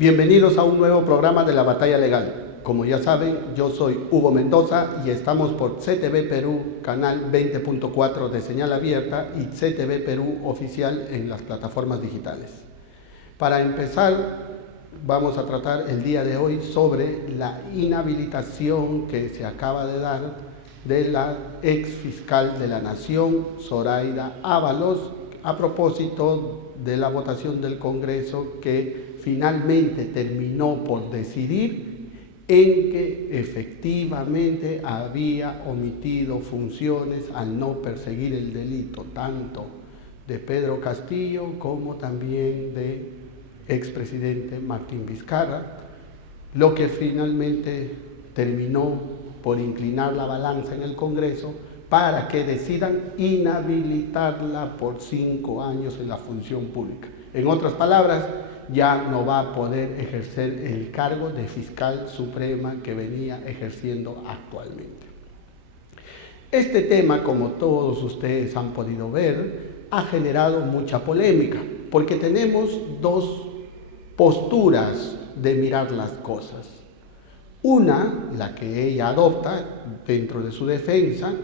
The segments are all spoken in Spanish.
Bienvenidos a un nuevo programa de La Batalla Legal. Como ya saben, yo soy Hugo Mendoza y estamos por CTV Perú, canal 20.4 de señal abierta y CTV Perú oficial en las plataformas digitales. Para empezar, vamos a tratar el día de hoy sobre la inhabilitación que se acaba de dar de la ex fiscal de la Nación, Zoraida Ábalos, a propósito de la votación del Congreso que finalmente terminó por decidir en que efectivamente había omitido funciones al no perseguir el delito tanto de Pedro Castillo como también de expresidente Martín Vizcarra, lo que finalmente terminó por inclinar la balanza en el Congreso para que decidan inhabilitarla por 5 años en la función pública. En otras palabras, ya no va a poder ejercer el cargo de fiscal suprema que venía ejerciendo actualmente. Este tema, como todos ustedes han podido ver, ha generado mucha polémica, porque tenemos dos posturas de mirar las cosas. Una, la que ella adopta dentro de su defensa,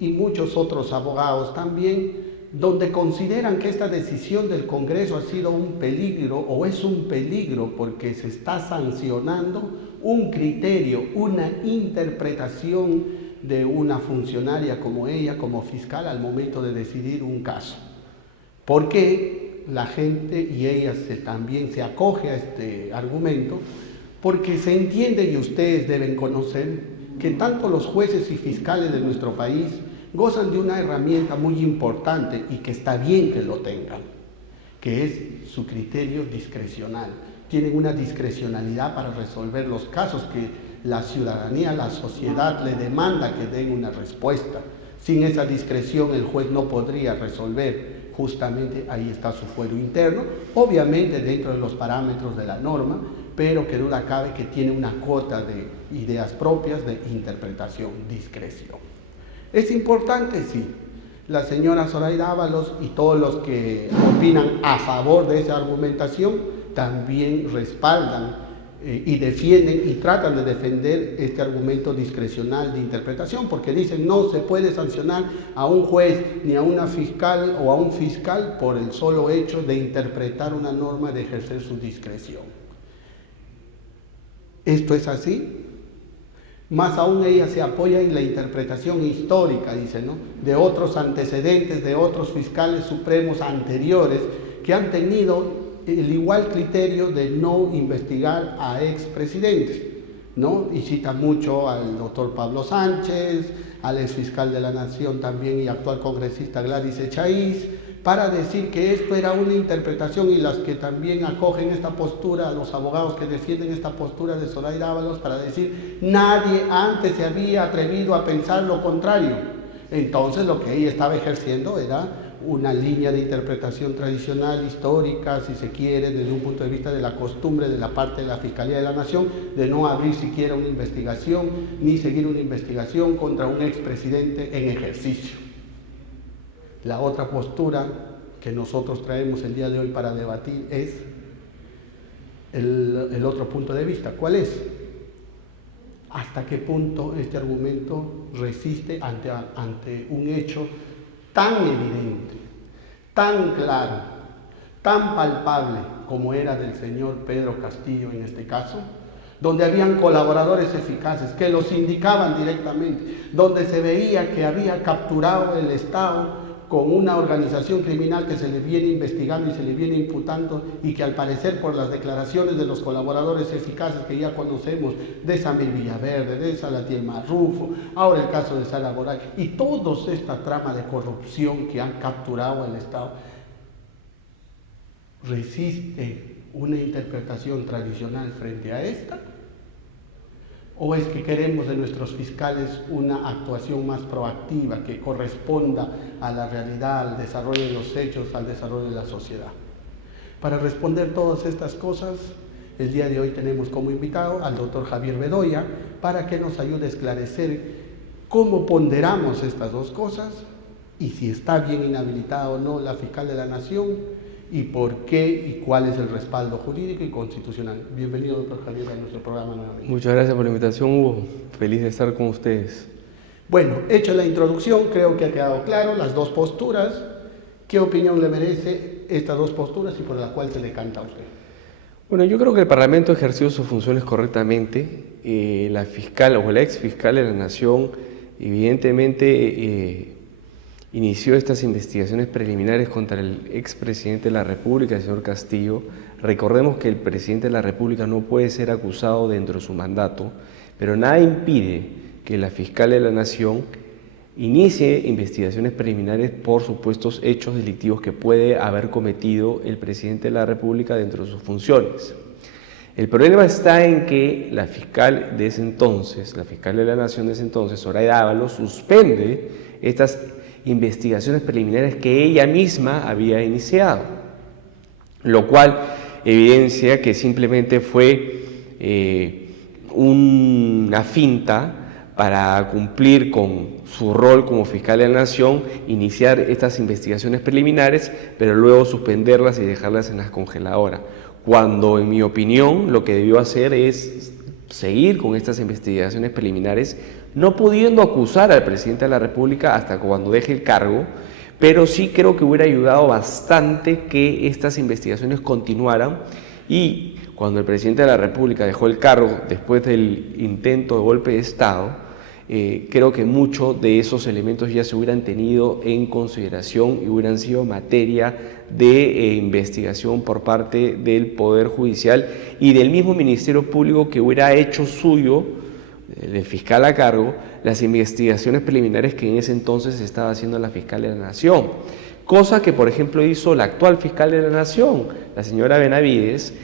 y muchos otros abogados también, donde consideran que esta decisión del Congreso ha sido un peligro o es un peligro porque se está sancionando un criterio, una interpretación de una funcionaria como ella, como fiscal, al momento de decidir un caso. ¿Por qué la gente y ella también se acoge a este argumento? Porque se entiende, y ustedes deben conocer, que tanto los jueces y fiscales de nuestro país gozan de una herramienta muy importante y que está bien que lo tengan, que es su criterio discrecional. Tienen una discrecionalidad para resolver los casos que la ciudadanía, la sociedad le demanda que den una respuesta. Sin esa discreción el juez no podría resolver. Justamente ahí está su fuero interno, obviamente dentro de los parámetros de la norma, pero que duda cabe que tiene una cuota de ideas propias de interpretación, discreción. ¿Es importante? Sí. La señora Zoraida Ábalos y todos los que opinan a favor de esa argumentación también respaldan y defienden y tratan de defender este argumento discrecional de interpretación, porque dicen no se puede sancionar a un juez ni a una fiscal o a un fiscal por el solo hecho de interpretar una norma, de ejercer su discreción. ¿Esto es así? Más aún ella se apoya en la interpretación histórica, dice, ¿no?, de otros antecedentes, de otros fiscales supremos anteriores que han tenido el igual criterio de no investigar a expresidentes, ¿no? Y cita mucho al doctor Pablo Sánchez, al exfiscal de la Nación también y actual congresista Gladys Echaíz, para decir que esto era una interpretación, y las que también acogen esta postura, a los abogados que defienden esta postura de Zoraida Ábalos, para decir nadie antes se había atrevido a pensar lo contrario. Entonces lo que ella estaba ejerciendo era una línea de interpretación tradicional, histórica, si se quiere, desde un punto de vista de la costumbre de la parte de la Fiscalía de la Nación, de no abrir siquiera una investigación, ni seguir una investigación contra un expresidente en ejercicio. La otra postura que nosotros traemos el día de hoy para debatir es el otro punto de vista. ¿Cuál es? ¿Hasta qué punto este argumento resiste ante un hecho tan evidente, tan claro, tan palpable como era del señor Pedro Castillo en este caso, donde habían colaboradores eficaces que los indicaban directamente, donde se veía que había capturado el Estado con una organización criminal que se le viene investigando y se le viene imputando, y que al parecer por las declaraciones de los colaboradores eficaces que ya conocemos, de Samir Villaverde, de Salatiel Marrufo, ahora el caso de Sara Goray, y toda esta trama de corrupción que han capturado al Estado, ¿resiste una interpretación tradicional frente a esta? ¿O es que queremos de nuestros fiscales una actuación más proactiva que corresponda a la realidad, al desarrollo de los hechos, al desarrollo de la sociedad? Para responder todas estas cosas, el día de hoy tenemos como invitado al doctor Javier Bedoya para que nos ayude a esclarecer cómo ponderamos estas dos cosas y si está bien inhabilitada o no la fiscal de la Nación, y por qué y cuál es el respaldo jurídico y constitucional. Bienvenido, doctor Javier, a nuestro programa nuevamente. Muchas gracias por la invitación, Hugo. Feliz de estar con ustedes. Bueno, hecha la introducción, creo que ha quedado claro las dos posturas. ¿Qué opinión le merece estas dos posturas y por la cual se decanta a usted? Bueno, yo creo que el Parlamento ejerció sus funciones correctamente. La fiscal o la ex fiscal de la Nación evidentemente inició estas investigaciones preliminares contra el expresidente de la República, el señor Castillo. Recordemos que el presidente de la República no puede ser acusado dentro de su mandato, pero nada impide que la fiscal de la Nación inicie investigaciones preliminares por supuestos hechos delictivos que puede haber cometido el presidente de la República dentro de sus funciones. El problema está en que la fiscal de ese entonces, la fiscal de la Nación de ese entonces, Zoraida Ábalos, suspende estas investigaciones preliminares que ella misma había iniciado, lo cual evidencia que simplemente fue una finta para cumplir con su rol como fiscal de la Nación, iniciar estas investigaciones preliminares, pero luego suspenderlas y dejarlas en la congeladora. Cuando, en mi opinión, lo que debió hacer es seguir con estas investigaciones preliminares, no pudiendo acusar al presidente de la República hasta cuando deje el cargo, pero sí creo que hubiera ayudado bastante que estas investigaciones continuaran, y cuando el presidente de la República dejó el cargo después del intento de golpe de Estado, creo que muchos de esos elementos ya se hubieran tenido en consideración y hubieran sido materia de investigación por parte del Poder Judicial y del mismo Ministerio Público, que hubiera hecho suyo, del fiscal a cargo, las investigaciones preliminares que en ese entonces estaba haciendo la fiscal de la Nación. Cosa que, por ejemplo, hizo la actual fiscal de la Nación, la señora Benavides.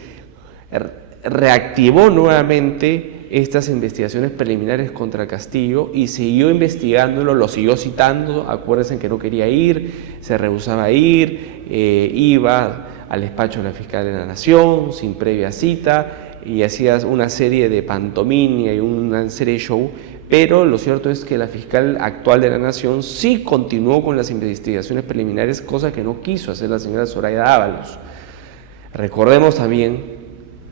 Reactivó nuevamente estas investigaciones preliminares contra Castillo y siguió investigándolo, lo siguió citando. Acuérdense que no quería ir, se rehusaba a ir, iba al despacho de la fiscal de la Nación sin previa cita y hacía una serie de pantomima y una serie de show, pero lo cierto es que la fiscal actual de la Nación sí continuó con las investigaciones preliminares, cosa que no quiso hacer la señora Zoraida Ábalos. Recordemos también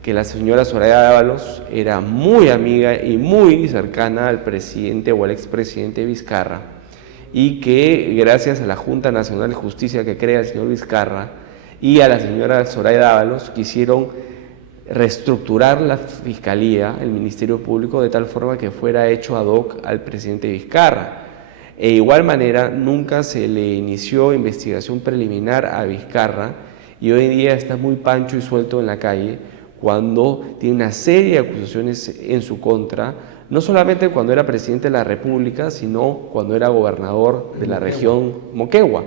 que la señora Zoraida Ábalos era muy amiga y muy cercana al presidente o al expresidente Vizcarra, y que gracias a la Junta Nacional de Justicia que crea el señor Vizcarra y a la señora Zoraida Ábalos quisieron reestructurar la Fiscalía, el Ministerio Público, de tal forma que fuera hecho ad hoc al presidente Vizcarra. E igual manera nunca se le inició investigación preliminar a Vizcarra, y hoy en día está muy pancho y suelto en la calle cuando tiene una serie de acusaciones en su contra, no solamente cuando era presidente de la República, sino cuando era gobernador de la región Moquegua.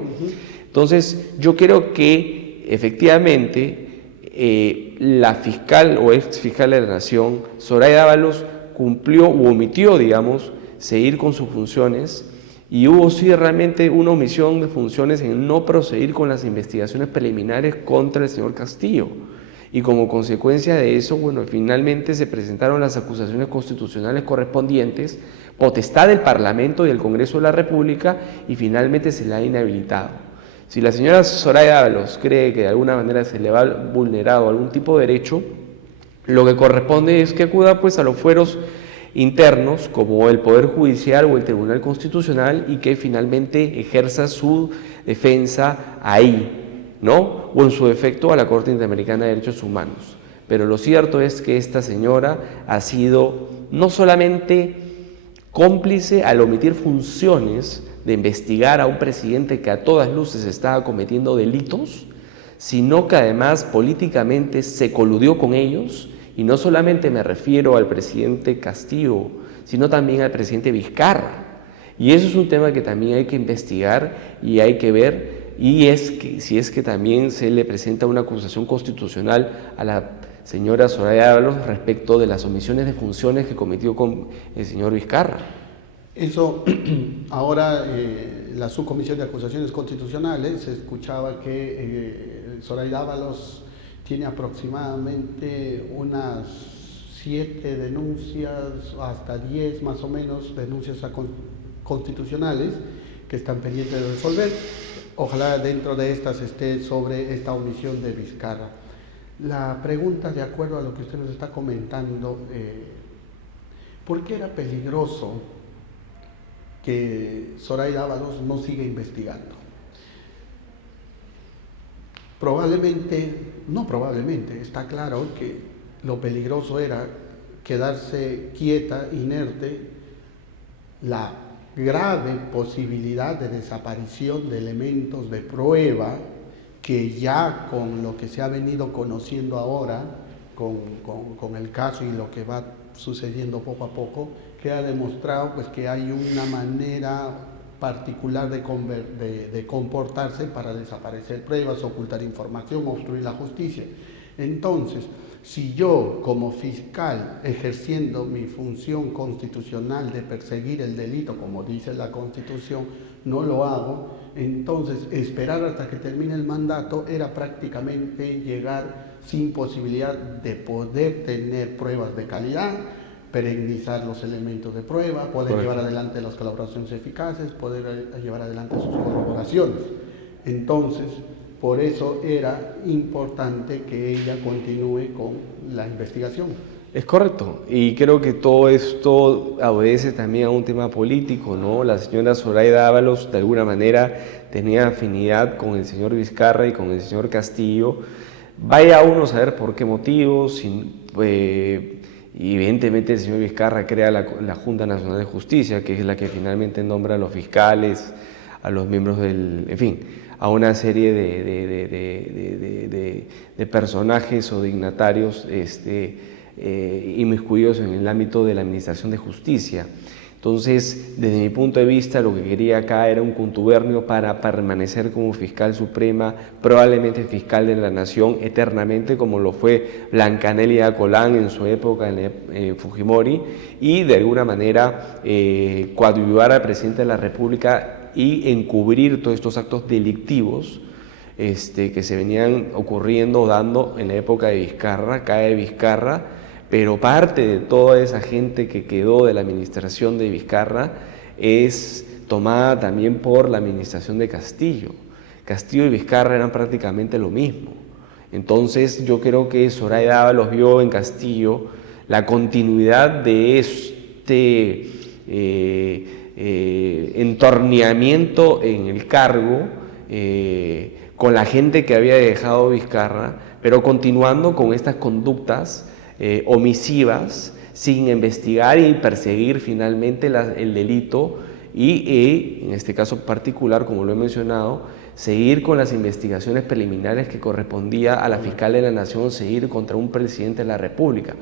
Entonces, yo creo que efectivamente la fiscal o ex fiscal de la Nación, Zoraida Ábalos, cumplió u omitió, digamos, seguir con sus funciones, y hubo sí realmente una omisión de funciones en no proseguir con las investigaciones preliminares contra el señor Castillo. Y como consecuencia de eso, bueno, finalmente se presentaron las acusaciones constitucionales correspondientes, potestad del Parlamento y del Congreso de la República, y finalmente se la ha inhabilitado. Si la señora Zoraida Ábalos cree que de alguna manera se le ha vulnerado algún tipo de derecho, lo que corresponde es que acuda pues a los fueros internos como el Poder Judicial o el Tribunal Constitucional, y que finalmente ejerza su defensa ahí, ¿no? O en su defecto a la Corte Interamericana de Derechos Humanos. Pero lo cierto es que esta señora ha sido no solamente cómplice al omitir funciones de investigar a un presidente que a todas luces estaba cometiendo delitos, sino que además políticamente se coludió con ellos, y no solamente me refiero al presidente Castillo, sino también al presidente Vizcarra. Y eso es un tema que también hay que investigar y hay que ver, y es que si es que también se le presenta una acusación constitucional a la señora Zoraida Ábalos respecto de las omisiones de funciones que cometió con el señor Vizcarra. Eso, ahora la subcomisión de acusaciones constitucionales, se escuchaba que Zoraida Ábalos tiene aproximadamente unas 7 denuncias, hasta 10 más o menos, denuncias constitucionales que están pendientes de resolver. Ojalá dentro de estas esté sobre esta omisión de Vizcarra. La pregunta, de acuerdo a lo que usted nos está comentando, ¿por qué era peligroso que Zoraida Ábalos no siga investigando? Probablemente, está claro que lo peligroso era quedarse quieta, inerte, la grave posibilidad de desaparición de elementos de prueba que ya con lo que se ha venido conociendo ahora, con el caso y lo que va sucediendo poco a poco, que ha demostrado pues, que hay una manera particular de comportarse para desaparecer pruebas, ocultar información, obstruir la justicia. Entonces, si yo como fiscal, ejerciendo mi función constitucional de perseguir el delito, como dice la Constitución, no lo hago, entonces esperar hasta que termine el mandato era prácticamente llegar sin posibilidad de poder tener pruebas de calidad, perennizar los elementos de prueba, poder llevar adelante las colaboraciones eficaces, poder llevar adelante sus corroboraciones. Entonces, por eso era importante que ella continúe con la investigación. Es correcto, y creo que todo esto obedece también a un tema político, ¿no? La señora Zoraida Ábalos de alguna manera tenía afinidad con el señor Vizcarra y con el señor Castillo. Vaya uno a saber por qué motivos, evidentemente el señor Vizcarra crea la Junta Nacional de Justicia, que es la que finalmente nombra a los fiscales, a los miembros en fin, a una serie de personajes o dignatarios inmiscuidos en el ámbito de la administración de justicia. Entonces, desde mi punto de vista, lo que quería acá era un contubernio para permanecer como fiscal suprema, probablemente fiscal de la nación eternamente, como lo fue Blanca Nelia Colán en su época en Fujimori, y de alguna manera coadyuvar al presidente de la República y encubrir todos estos actos delictivos que se venían ocurriendo o dando en la época de Vizcarra, cae Vizcarra, pero parte de toda esa gente que quedó de la administración de Vizcarra es tomada también por la administración de Castillo. Castillo y Vizcarra eran prácticamente lo mismo. Entonces yo creo que Zoraida Ábalos vio en Castillo la continuidad de este entorneamiento en el cargo con la gente que había dejado Vizcarra, pero continuando con estas conductas omisivas, sin investigar y perseguir finalmente el delito y en este caso particular, como lo he mencionado, seguir con las investigaciones preliminares que correspondía a la fiscal de la Nación seguir contra un presidente de la República.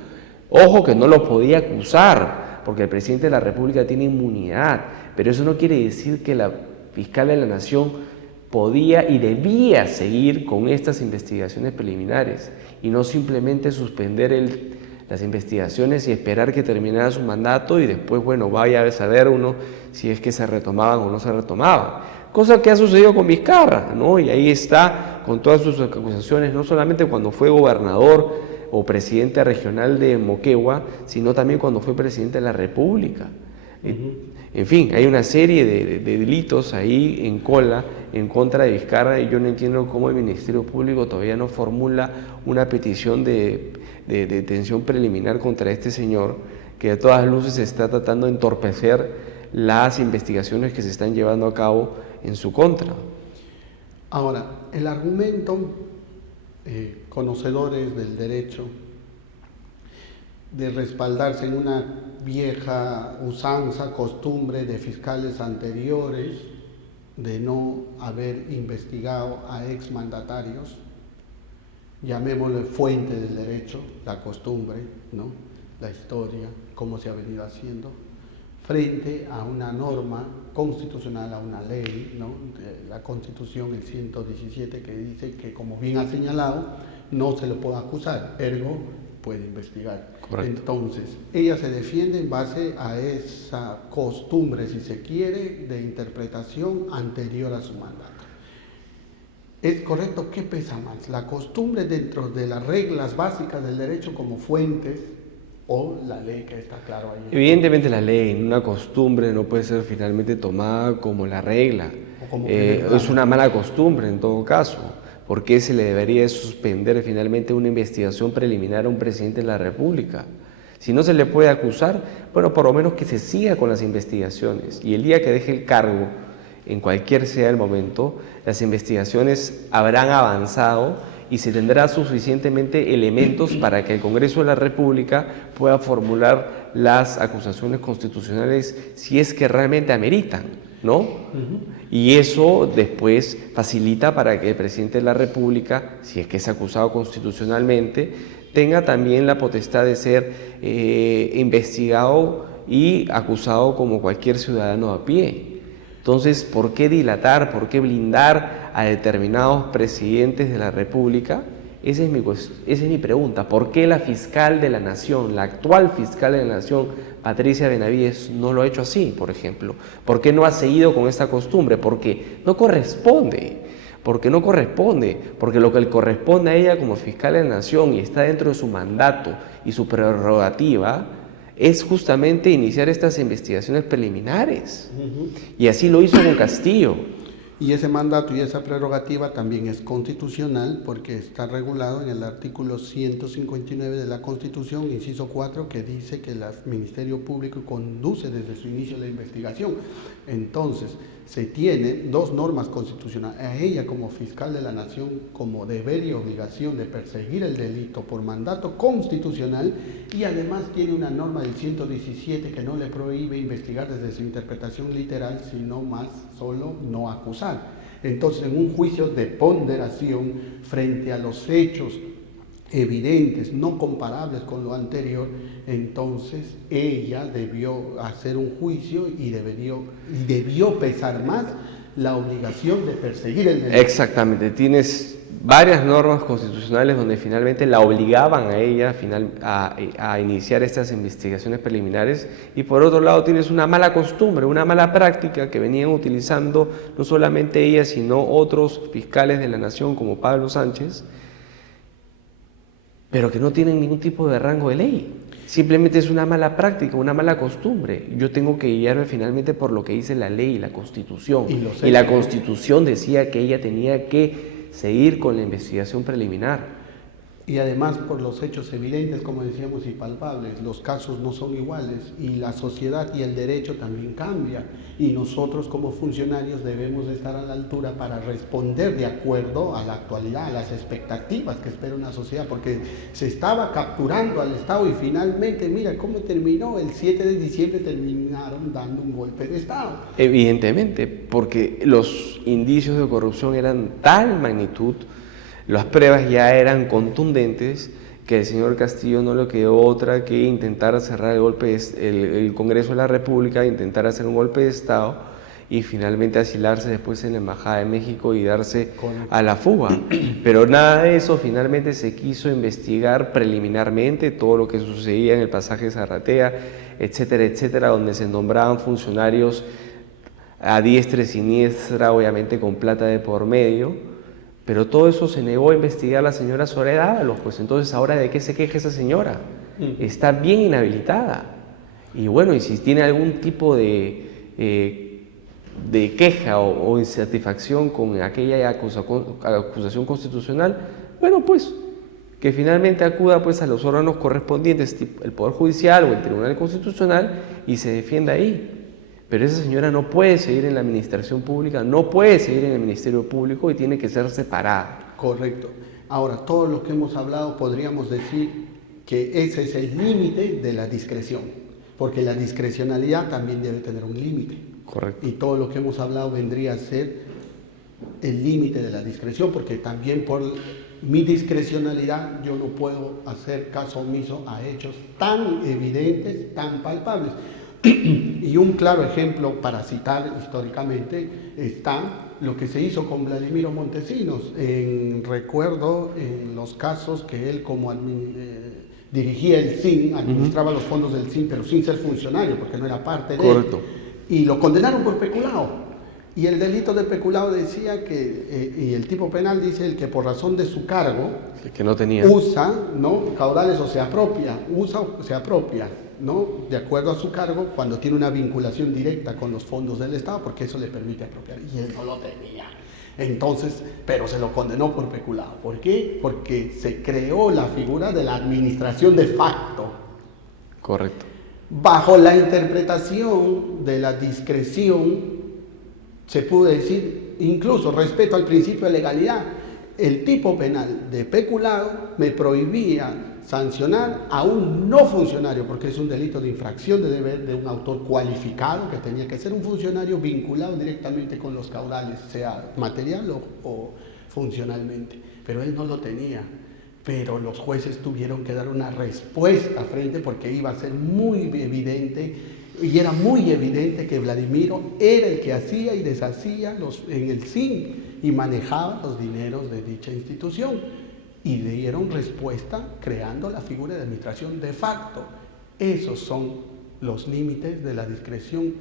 Ojo que no lo podía acusar, porque el presidente de la República tiene inmunidad, pero eso no quiere decir que la fiscal de la Nación podía y debía seguir con estas investigaciones preliminares y no simplemente suspender las investigaciones y esperar que terminara su mandato y después, bueno, vaya a saber uno si es que se retomaban o no se retomaban. Cosa que ha sucedido con Vizcarra, ¿no? Y ahí está con todas sus acusaciones, no solamente cuando fue gobernador o presidente regional de Moquegua, sino también cuando fue presidente de la República. En fin, hay una serie de delitos ahí en cola en contra de Vizcarra y yo no entiendo cómo el Ministerio Público todavía no formula una petición de detención preliminar contra este señor, que a todas luces está tratando de entorpecer las investigaciones que se están llevando a cabo en su contra. Ahora, el argumento, conocedores del derecho, de respaldarse en una vieja usanza, costumbre de fiscales anteriores, de no haber investigado a exmandatarios, llamémosle fuente del derecho, la costumbre, ¿no? La historia, cómo se ha venido haciendo, frente a una norma constitucional, a una ley, ¿no? La Constitución, el 117, que dice que, como bien ha señalado, no se le puede acusar, ergo puede investigar. Correcto. Entonces, ella se defiende en base a esa costumbre, si se quiere, de interpretación anterior a su mandato. ¿Es correcto? ¿Qué pesa más? La costumbre dentro de las reglas básicas del derecho como fuentes o la ley que está claro ahí. Evidentemente la ley, una costumbre, no puede ser finalmente tomada como la regla. Es una mala costumbre en todo caso. ¿Por qué se le debería suspender finalmente una investigación preliminar a un presidente de la República? Si no se le puede acusar, bueno, por lo menos que se siga con las investigaciones. Y el día que deje el cargo, en cualquier sea el momento, las investigaciones habrán avanzado y se tendrá suficientemente elementos para que el Congreso de la República pueda formular las acusaciones constitucionales si es que realmente ameritan, ¿no? Y eso después facilita para que el presidente de la República, si es que es acusado constitucionalmente, tenga también la potestad de ser investigado y acusado como cualquier ciudadano a pie. Entonces, ¿por qué dilatar, por qué blindar a determinados presidentes de la República? Esa es mi pregunta. ¿Por qué la fiscal de la Nación, la actual fiscal de la Nación, Patricia Benavides, no lo ha hecho así, por ejemplo? ¿Por qué no ha seguido con esta costumbre? Porque no corresponde. Porque no corresponde, porque lo que le corresponde a ella como fiscal de la Nación y está dentro de su mandato y su prerrogativa es justamente iniciar estas investigaciones preliminares. Y así lo hizo con Castillo. Y ese mandato y esa prerrogativa también es constitucional porque está regulado en el artículo 159 de la Constitución, inciso 4, que dice que el Ministerio Público conduce desde su inicio la investigación. Entonces, se tiene dos normas constitucionales, a ella como fiscal de la Nación como deber y obligación de perseguir el delito por mandato constitucional y además tiene una norma del 117 que no le prohíbe investigar desde su interpretación literal, sino más solo no acusar. Entonces, en un juicio de ponderación frente a los hechos evidentes, no comparables con lo anterior, entonces ella debió hacer un juicio y debió pesar más la obligación de perseguir el delito. Exactamente, tienes varias normas constitucionales donde finalmente la obligaban a ella a iniciar estas investigaciones preliminares y por otro lado tienes una mala costumbre, una mala práctica que venían utilizando no solamente ella sino otros fiscales de la Nación como Pablo Sánchez, pero que no tienen ningún tipo de rango de ley. Simplemente es una mala práctica, una mala costumbre. Yo tengo que guiarme finalmente por lo que dice la ley y la Constitución. Y la Constitución decía que ella tenía que seguir con la investigación preliminar. Y además por los hechos evidentes, como decíamos, y palpables, los casos no son iguales y la sociedad y el derecho también cambia y nosotros como funcionarios debemos estar a la altura para responder de acuerdo a la actualidad, a las expectativas que espera una sociedad, porque se estaba capturando al Estado y finalmente, mira cómo terminó, el 7 de diciembre terminaron dando un golpe de Estado. Evidentemente, porque los indicios de corrupción eran tal magnitud, las pruebas ya eran contundentes que el señor Castillo no le quedó otra que intentar cerrar el Congreso de la República, intentar hacer un golpe de Estado y finalmente asilarse después en la Embajada de México y darse a la fuga. Pero nada de eso, finalmente se quiso investigar preliminarmente todo lo que sucedía en el pasaje Zarratea, etcétera, etcétera, donde se nombraban funcionarios a diestra y siniestra, obviamente con plata de por medio. Pero todo eso se negó a investigar la señora Zoraida Ábalos, pues entonces ahora ¿de qué se queja esa señora? Está bien inhabilitada. Y bueno, y si tiene algún tipo de queja o insatisfacción con aquella acusación constitucional, bueno, pues que finalmente acuda pues a los órganos correspondientes, el Poder Judicial o el Tribunal Constitucional y se defienda ahí. Pero esa señora no puede seguir en la administración pública, no puede seguir en el Ministerio Público y tiene que ser separada. Correcto. Ahora, todo lo que hemos hablado podríamos decir que ese es el límite de la discreción, porque la discrecionalidad también debe tener un límite. Correcto. Y todo lo que hemos hablado vendría a ser el límite de la discreción, porque también por mi discrecionalidad yo no puedo hacer caso omiso a hechos tan evidentes, tan palpables. Y un claro ejemplo para citar históricamente está lo que se hizo con Vladimiro Montesinos. Recuerdo en los casos que él como dirigía el SIN, administraba los fondos del SIN, pero sin ser funcionario porque no era parte de él. Y lo condenaron por peculado. Y el delito de peculado decía que, y el tipo penal dice el que por razón de su cargo El que no tenía. usa, ¿no?, caudales o se apropia, ¿no?, de acuerdo a su cargo cuando tiene una vinculación directa con los fondos del Estado, porque eso le permite apropiar, y él no lo tenía. Entonces, pero se lo condenó por peculado. ¿Por qué? Porque se creó la figura de la administración de facto. Correcto. Bajo la interpretación de la discreción, se pudo decir, incluso respecto al principio de legalidad, el tipo penal de peculado me prohibía sancionar a un no funcionario, porque es un delito de infracción de deber de un autor cualificado, que tenía que ser un funcionario vinculado directamente con los caudales, sea material o funcionalmente, pero él no lo tenía. Pero los jueces tuvieron que dar una respuesta frente, porque iba a ser muy evidente, y era muy evidente que Vladimiro era el que hacía y deshacía en el SIN y manejaba los dineros de dicha institución. Y dieron respuesta creando la figura de administración de facto. Esos son los límites de la discreción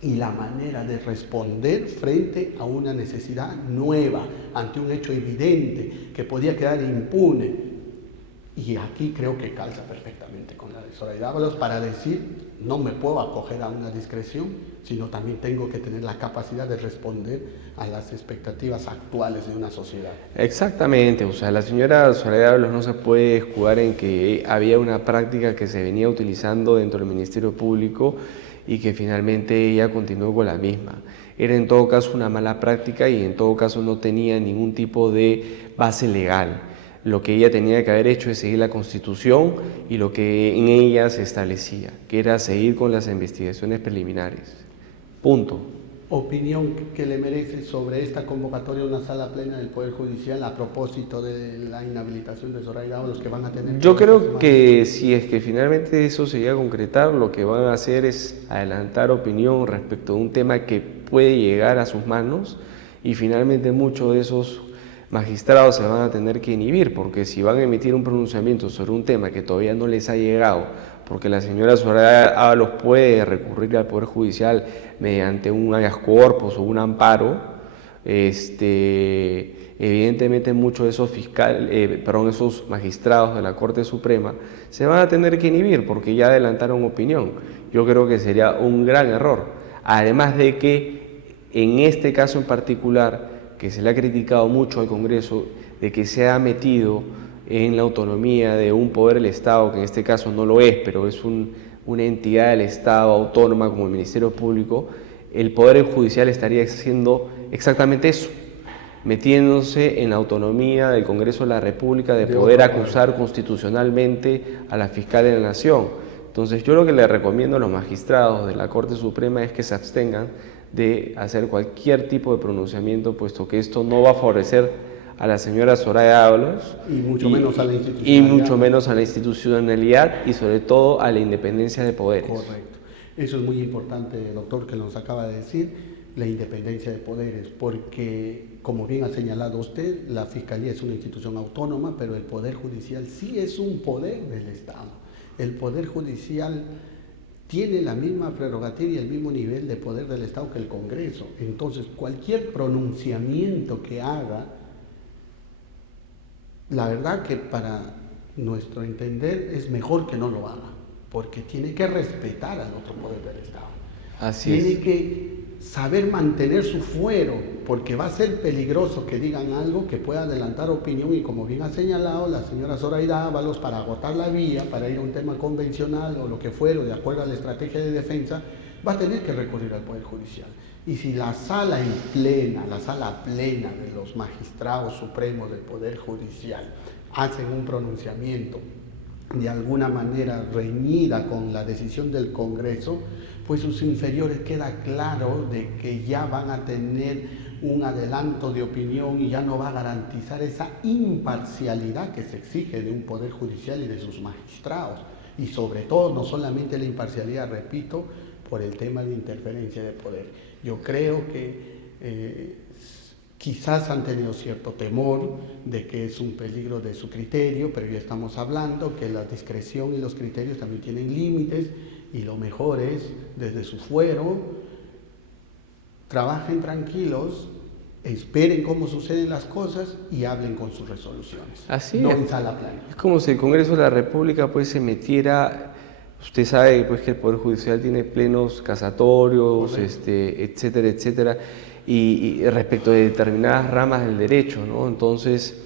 y la manera de responder frente a una necesidad nueva, ante un hecho evidente que podía quedar impune. Y aquí creo que calza perfectamente con la de Zoraida Ábalos para decir, no me puedo acoger a una discreción, sino también tengo que tener la capacidad de responder a las expectativas actuales de una sociedad. Exactamente, o sea, la señora Zoraida Ábalos no se puede escudar en que había una práctica que se venía utilizando dentro del Ministerio Público y que finalmente ella continuó con la misma. Era en todo caso una mala práctica y en todo caso no tenía ningún tipo de base legal. Lo que ella tenía que haber hecho es seguir la Constitución y lo que en ella se establecía, que era seguir con las investigaciones preliminares. Punto. Opinión que le merece sobre esta convocatoria de una sala plena del Poder Judicial a propósito de la inhabilitación de Zoraida Ábalos que van a tener. Yo creo que si es que finalmente eso se llega a concretar, lo que van a hacer es adelantar opinión respecto a un tema que puede llegar a sus manos y finalmente muchos de esos magistrados se van a tener que inhibir, porque si van a emitir un pronunciamiento sobre un tema que todavía no les ha llegado, porque la señora Zoraida Ábalos puede recurrir al Poder Judicial mediante un habeas corpus o un amparo, evidentemente muchos de esos esos magistrados de la Corte Suprema se van a tener que inhibir porque ya adelantaron opinión. Yo creo que sería un gran error, además de que en este caso en particular, que se le ha criticado mucho al Congreso, de que se ha metido en la autonomía de un poder del Estado, que en este caso no lo es, pero es una entidad del Estado autónoma como el Ministerio Público, el Poder Judicial estaría haciendo exactamente eso, metiéndose en la autonomía del Congreso de la República de poder acusar constitucionalmente a la fiscal de la Nación. Entonces yo lo que le recomiendo a los magistrados de la Corte Suprema es que se abstengan de hacer cualquier tipo de pronunciamiento, puesto que esto no va a favorecer a la señora Zoraida Ábalos y mucho menos a la institucionalidad. Y mucho menos a la institucionalidad y sobre todo a la independencia de poderes. Correcto. Eso es muy importante, doctor, que nos acaba de decir, la independencia de poderes, porque como bien ha señalado usted, la Fiscalía es una institución autónoma, pero el Poder Judicial sí es un poder del Estado. El Poder Judicial tiene la misma prerrogativa y el mismo nivel de poder del Estado que el Congreso. Entonces, cualquier pronunciamiento que haga, la verdad que para nuestro entender es mejor que no lo haga, porque tiene que respetar al otro poder del Estado. Así tiene es. que saber mantener su fuero, porque va a ser peligroso que digan algo que pueda adelantar opinión, y como bien ha señalado la señora Zoraida Ábalos, para agotar la vía, para ir a un tema convencional o lo que fuera, de acuerdo a la estrategia de defensa, va a tener que recurrir al Poder Judicial. Y si la sala plena de los magistrados supremos del Poder Judicial hacen un pronunciamiento de alguna manera reñida con la decisión del Congreso, pues sus inferiores queda claro de que ya van a tener un adelanto de opinión y ya no va a garantizar esa imparcialidad que se exige de un Poder Judicial y de sus magistrados. Y sobre todo, no solamente la imparcialidad, repito, por el tema de interferencia de poder. Yo creo que quizás han tenido cierto temor de que es un peligro de su criterio, pero ya estamos hablando que la discreción y los criterios también tienen límites, y lo mejor es, desde su fuero, trabajen tranquilos, esperen cómo suceden las cosas y hablen con sus resoluciones. Así no es. en sala plana. Es como si el Congreso de la República pues se metiera. Usted sabe pues que el Poder Judicial tiene plenos casatorios, etcétera, etcétera, y respecto de determinadas ramas del derecho, ¿no? Entonces,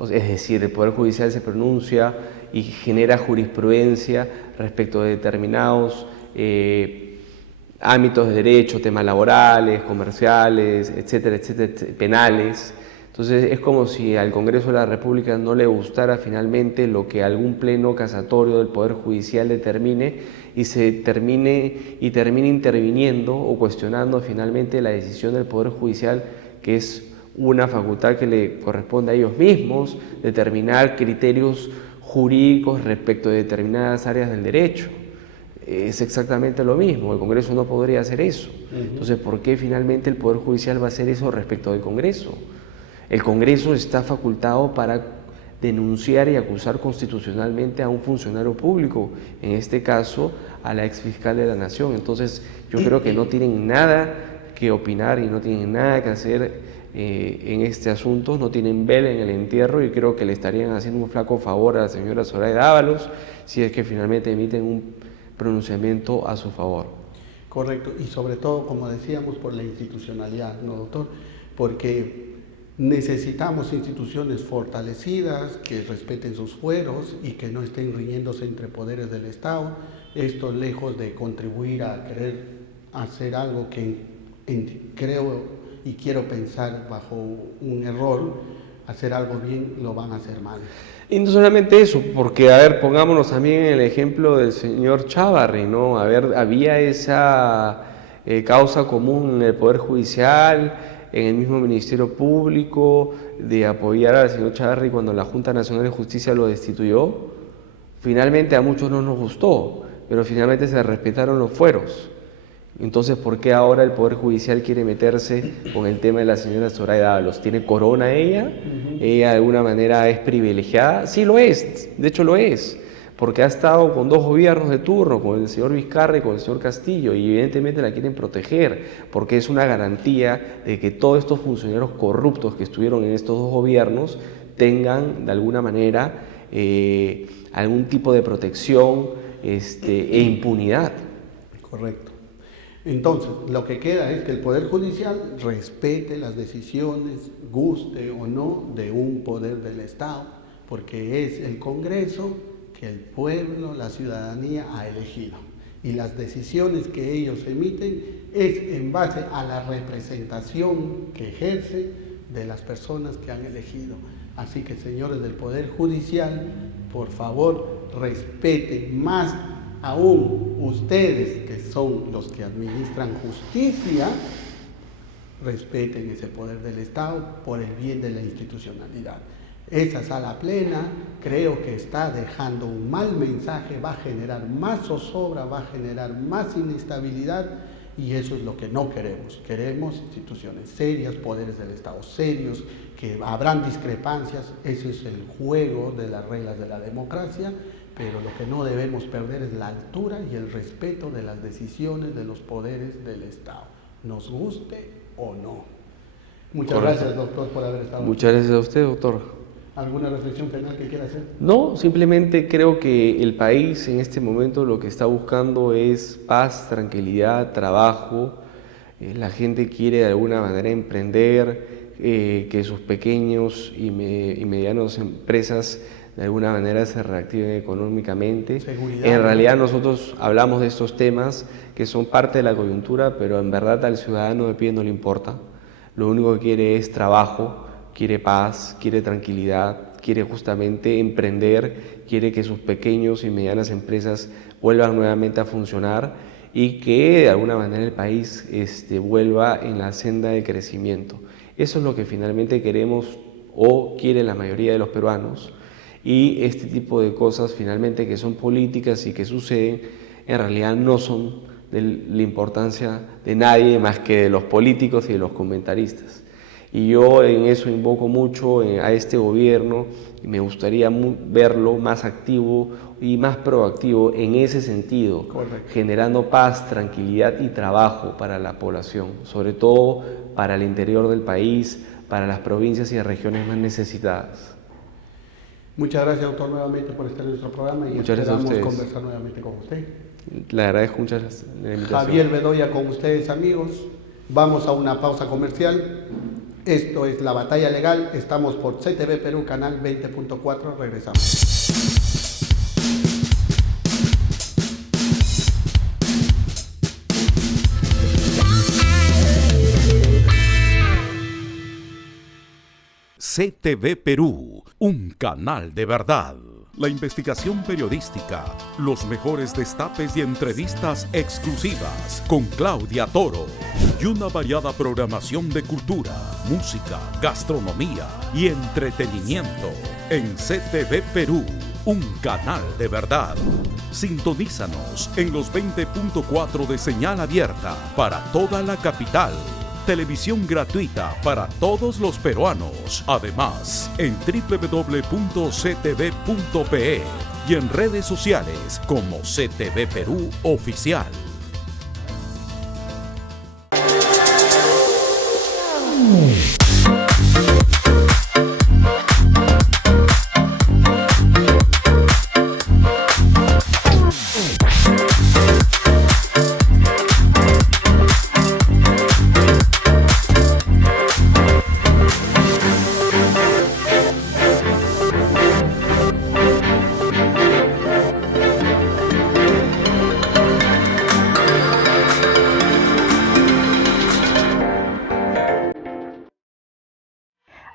es decir, el Poder Judicial se pronuncia y genera jurisprudencia respecto de determinados ámbitos de derecho, temas laborales, comerciales, etcétera, etcétera, penales. Entonces es como si al Congreso de la República no le gustara finalmente lo que algún pleno casatorio del Poder Judicial determine y termine interviniendo o cuestionando finalmente la decisión del Poder Judicial, que es una facultad que le corresponde a ellos mismos, determinar criterios jurídicos respecto de determinadas áreas del derecho. Es exactamente lo mismo, el Congreso no podría hacer eso. Entonces, ¿por qué finalmente el Poder Judicial va a hacer eso respecto del Congreso? El Congreso está facultado para denunciar y acusar constitucionalmente a un funcionario público, en este caso a la exfiscal de la Nación. Entonces yo creo que no tienen nada que opinar y no tienen nada que hacer en este asunto, no tienen vela en el entierro y creo que le estarían haciendo un flaco favor a la señora Zoraida Dávalos si es que finalmente emiten un pronunciamiento a su favor. Correcto, y sobre todo, como decíamos, por la institucionalidad, ¿no, doctor? Porque necesitamos instituciones fortalecidas, que respeten sus fueros y que no estén riñéndose entre poderes del Estado. Esto lejos de contribuir a querer hacer algo que creo y quiero pensar bajo un error, hacer algo bien, lo van a hacer mal. Y no solamente eso, porque, a ver, pongámonos también en el ejemplo del señor Chávarri, ¿no? A ver, había esa causa común en el Poder Judicial, en el mismo Ministerio Público, de apoyar al señor Chávarri cuando la Junta Nacional de Justicia lo destituyó. Finalmente a muchos no nos gustó, pero finalmente se respetaron los fueros. Entonces, ¿por qué ahora el Poder Judicial quiere meterse con el tema de la señora Zoraida Dávalos? ¿Tiene corona ella? ¿Ella de alguna manera es privilegiada? Sí lo es, de hecho lo es, porque ha estado con dos gobiernos de turno, con el señor Vizcarra y con el señor Castillo, y evidentemente la quieren proteger, porque es una garantía de que todos estos funcionarios corruptos que estuvieron en estos dos gobiernos tengan de alguna manera algún tipo de protección e impunidad. Correcto. Entonces, lo que queda es que el Poder Judicial respete las decisiones, guste o no, de un poder del Estado, porque es el Congreso que el pueblo, la ciudadanía ha elegido. Y las decisiones que ellos emiten es en base a la representación que ejerce de las personas que han elegido. Así que, señores del Poder Judicial, por favor, respeten más aún ustedes, que son los que administran justicia, respeten ese poder del Estado por el bien de la institucionalidad. Esa sala plena creo que está dejando un mal mensaje, va a generar más zozobra, va a generar más inestabilidad, y eso es lo que no queremos. Queremos instituciones serias, poderes del Estado serios, que habrán discrepancias, ese es el juego de las reglas de la democracia, pero lo que no debemos perder es la altura y el respeto de las decisiones de los poderes del Estado, nos guste o no. Muchas gracias, doctor, por haber estado. Muchas gracias a usted, doctor. ¿Alguna reflexión final que quiera hacer? No, simplemente creo que el país en este momento lo que está buscando es paz, tranquilidad, trabajo. La gente quiere de alguna manera emprender, que sus pequeños y medianas empresas de alguna manera se reactiven económicamente. Seguridad. En realidad nosotros hablamos de estos temas que son parte de la coyuntura, pero en verdad al ciudadano de pie no le importa. Lo único que quiere es trabajo, quiere paz, quiere tranquilidad, quiere justamente emprender, quiere que sus pequeños y medianas empresas vuelvan nuevamente a funcionar y que de alguna manera el país vuelva en la senda de crecimiento. Eso es lo que finalmente queremos o quiere la mayoría de los peruanos. Y este tipo de cosas finalmente que son políticas y que suceden, en realidad no son de la importancia de nadie más que de los políticos y de los comentaristas. Y yo en eso invoco mucho a este gobierno y me gustaría verlo más activo y más proactivo en ese sentido, Correcto. generando paz, tranquilidad y trabajo para la población, sobre todo para el interior del país, para las provincias y regiones más necesitadas. Muchas gracias, doctor, nuevamente por estar en nuestro programa y Muchas gracias a esperamos ustedes. conversar nuevamente con usted. Le agradezco muchas gracias la invitación. Javier Bedoya con ustedes, amigos. Vamos a una pausa comercial. Esto es La Batalla Legal. Estamos por CTV Perú, canal 20.4. Regresamos. CTV Perú, un canal de verdad. La investigación periodística, los mejores destapes y entrevistas exclusivas con Claudia Toro y una variada programación de cultura, música, gastronomía y entretenimiento en CTV Perú, un canal de verdad. Sintonízanos en los 20.4 de señal abierta para toda la capital. Televisión gratuita para todos los peruanos. Además, en www.ctv.pe y en redes sociales como CTV Perú Oficial.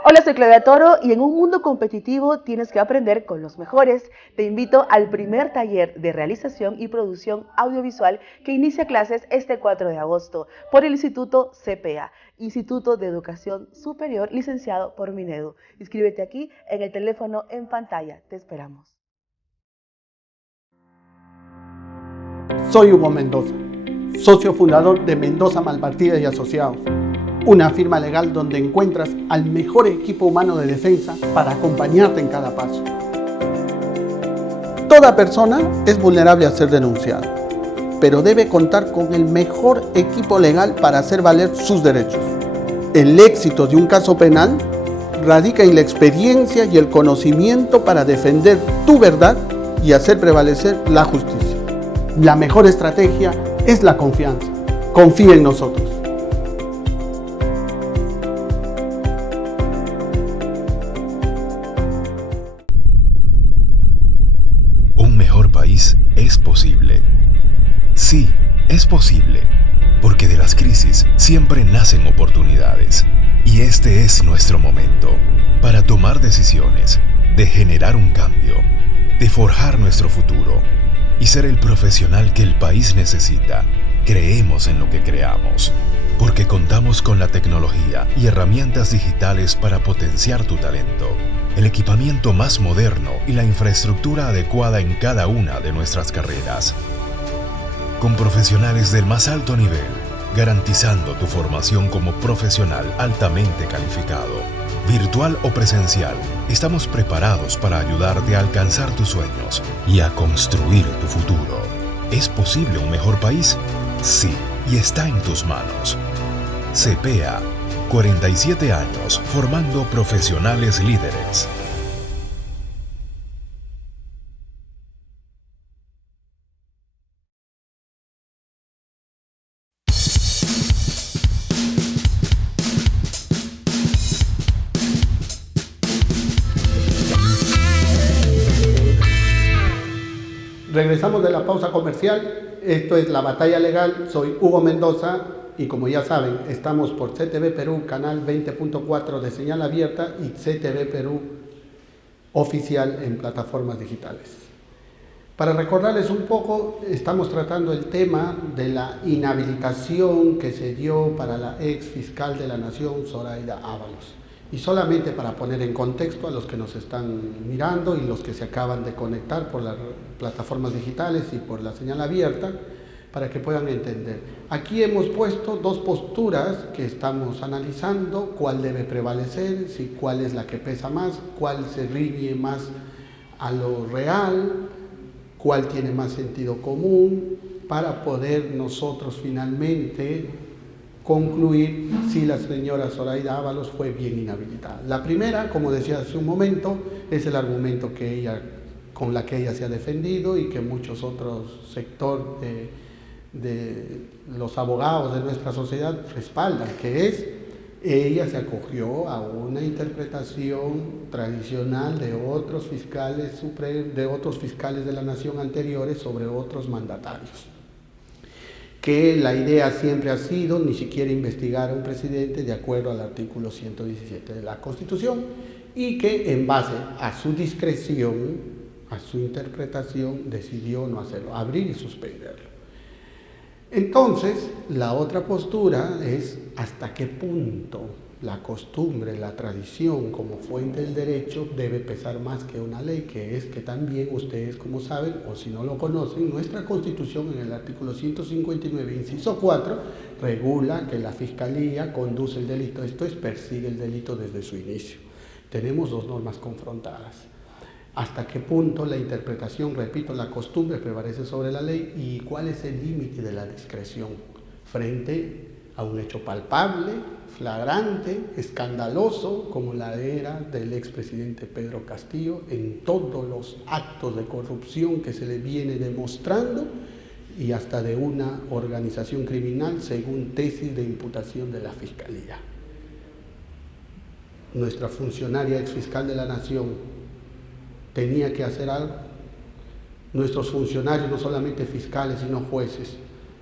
Hola, soy Claudia Toro y en un mundo competitivo tienes que aprender con los mejores. Te invito al primer taller de realización y producción audiovisual que inicia clases este 4 de agosto por el Instituto CPA, Instituto de Educación Superior, licenciado por Minedu. Inscríbete aquí en el teléfono en pantalla. Te esperamos. Soy Hugo Mendoza, socio fundador de Mendoza Malpartida y Asociados, una firma legal donde encuentras al mejor equipo humano de defensa para acompañarte en cada paso. Toda persona es vulnerable a ser denunciada, pero debe contar con el mejor equipo legal para hacer valer sus derechos. El éxito de un caso penal radica en la experiencia y el conocimiento para defender tu verdad y hacer prevalecer la justicia. La mejor estrategia es la confianza. Confía en nosotros. Un mejor país es posible. Sí, es posible, porque de las crisis siempre nacen oportunidades. Y este es nuestro momento para tomar decisiones, de generar un cambio, de forjar nuestro futuro y ser el profesional que el país necesita. Creemos en lo que creamos, porque contamos con la tecnología y herramientas digitales para potenciar tu talento, el equipamiento más moderno y la infraestructura adecuada en cada una de nuestras carreras. Con profesionales del más alto nivel, garantizando tu formación como profesional altamente calificado. Virtual o presencial, estamos preparados para ayudarte a alcanzar tus sueños y a construir tu futuro. ¿Es posible un mejor país? Sí, y está en tus manos. CPA, 47 años formando profesionales líderes. Regresamos de la pausa comercial. Esto es La Batalla Legal. Soy Hugo Mendoza y como ya saben, estamos por CTV Perú, canal 20.4 de señal abierta y CTV Perú Oficial en plataformas digitales. Para recordarles un poco, estamos tratando el tema de la inhabilitación que se dio para la ex fiscal de la Nación, Zoraida Ábalos. Y solamente para poner en contexto a los que nos están mirando y los que se acaban de conectar por las plataformas digitales y por la señal abierta, para que puedan entender. Aquí hemos puesto dos posturas que estamos analizando, cuál debe prevalecer, si cuál es la que pesa más, cuál se riñe más a lo real, cuál tiene más sentido común, para poder nosotros finalmente concluir si la señora Zoraida Ábalos fue bien inhabilitada. La primera, como decía hace un momento, es el argumento con la que ella se ha defendido y que muchos otros sectores de los abogados de nuestra sociedad respaldan, que es, ella se acogió a una interpretación tradicional de otros fiscales de la nación anteriores sobre otros mandatarios, que la idea siempre ha sido ni siquiera investigar a un presidente de acuerdo al artículo 117 de la Constitución, y que en base a su discreción, a su interpretación, decidió no hacerlo, abrir y suspenderlo. Entonces, la otra postura es hasta qué punto la costumbre, la tradición como fuente del derecho debe pesar más que una ley, que es que también ustedes, como saben, o si no lo conocen, nuestra Constitución en el artículo 159, inciso 4, regula que la Fiscalía conduce el delito, esto es, persigue el delito desde su inicio. Tenemos dos normas confrontadas. ¿Hasta qué punto la interpretación, repito, la costumbre prevalece sobre la ley y cuál es el límite de la discreción frente a un hecho palpable, flagrante, escandaloso, como la era del expresidente Pedro Castillo en todos los actos de corrupción que se le viene demostrando y hasta de una organización criminal según tesis de imputación de la Fiscalía? Nuestra funcionaria exfiscal de la Nación tenía que hacer algo. Nuestros funcionarios, no solamente fiscales, sino jueces,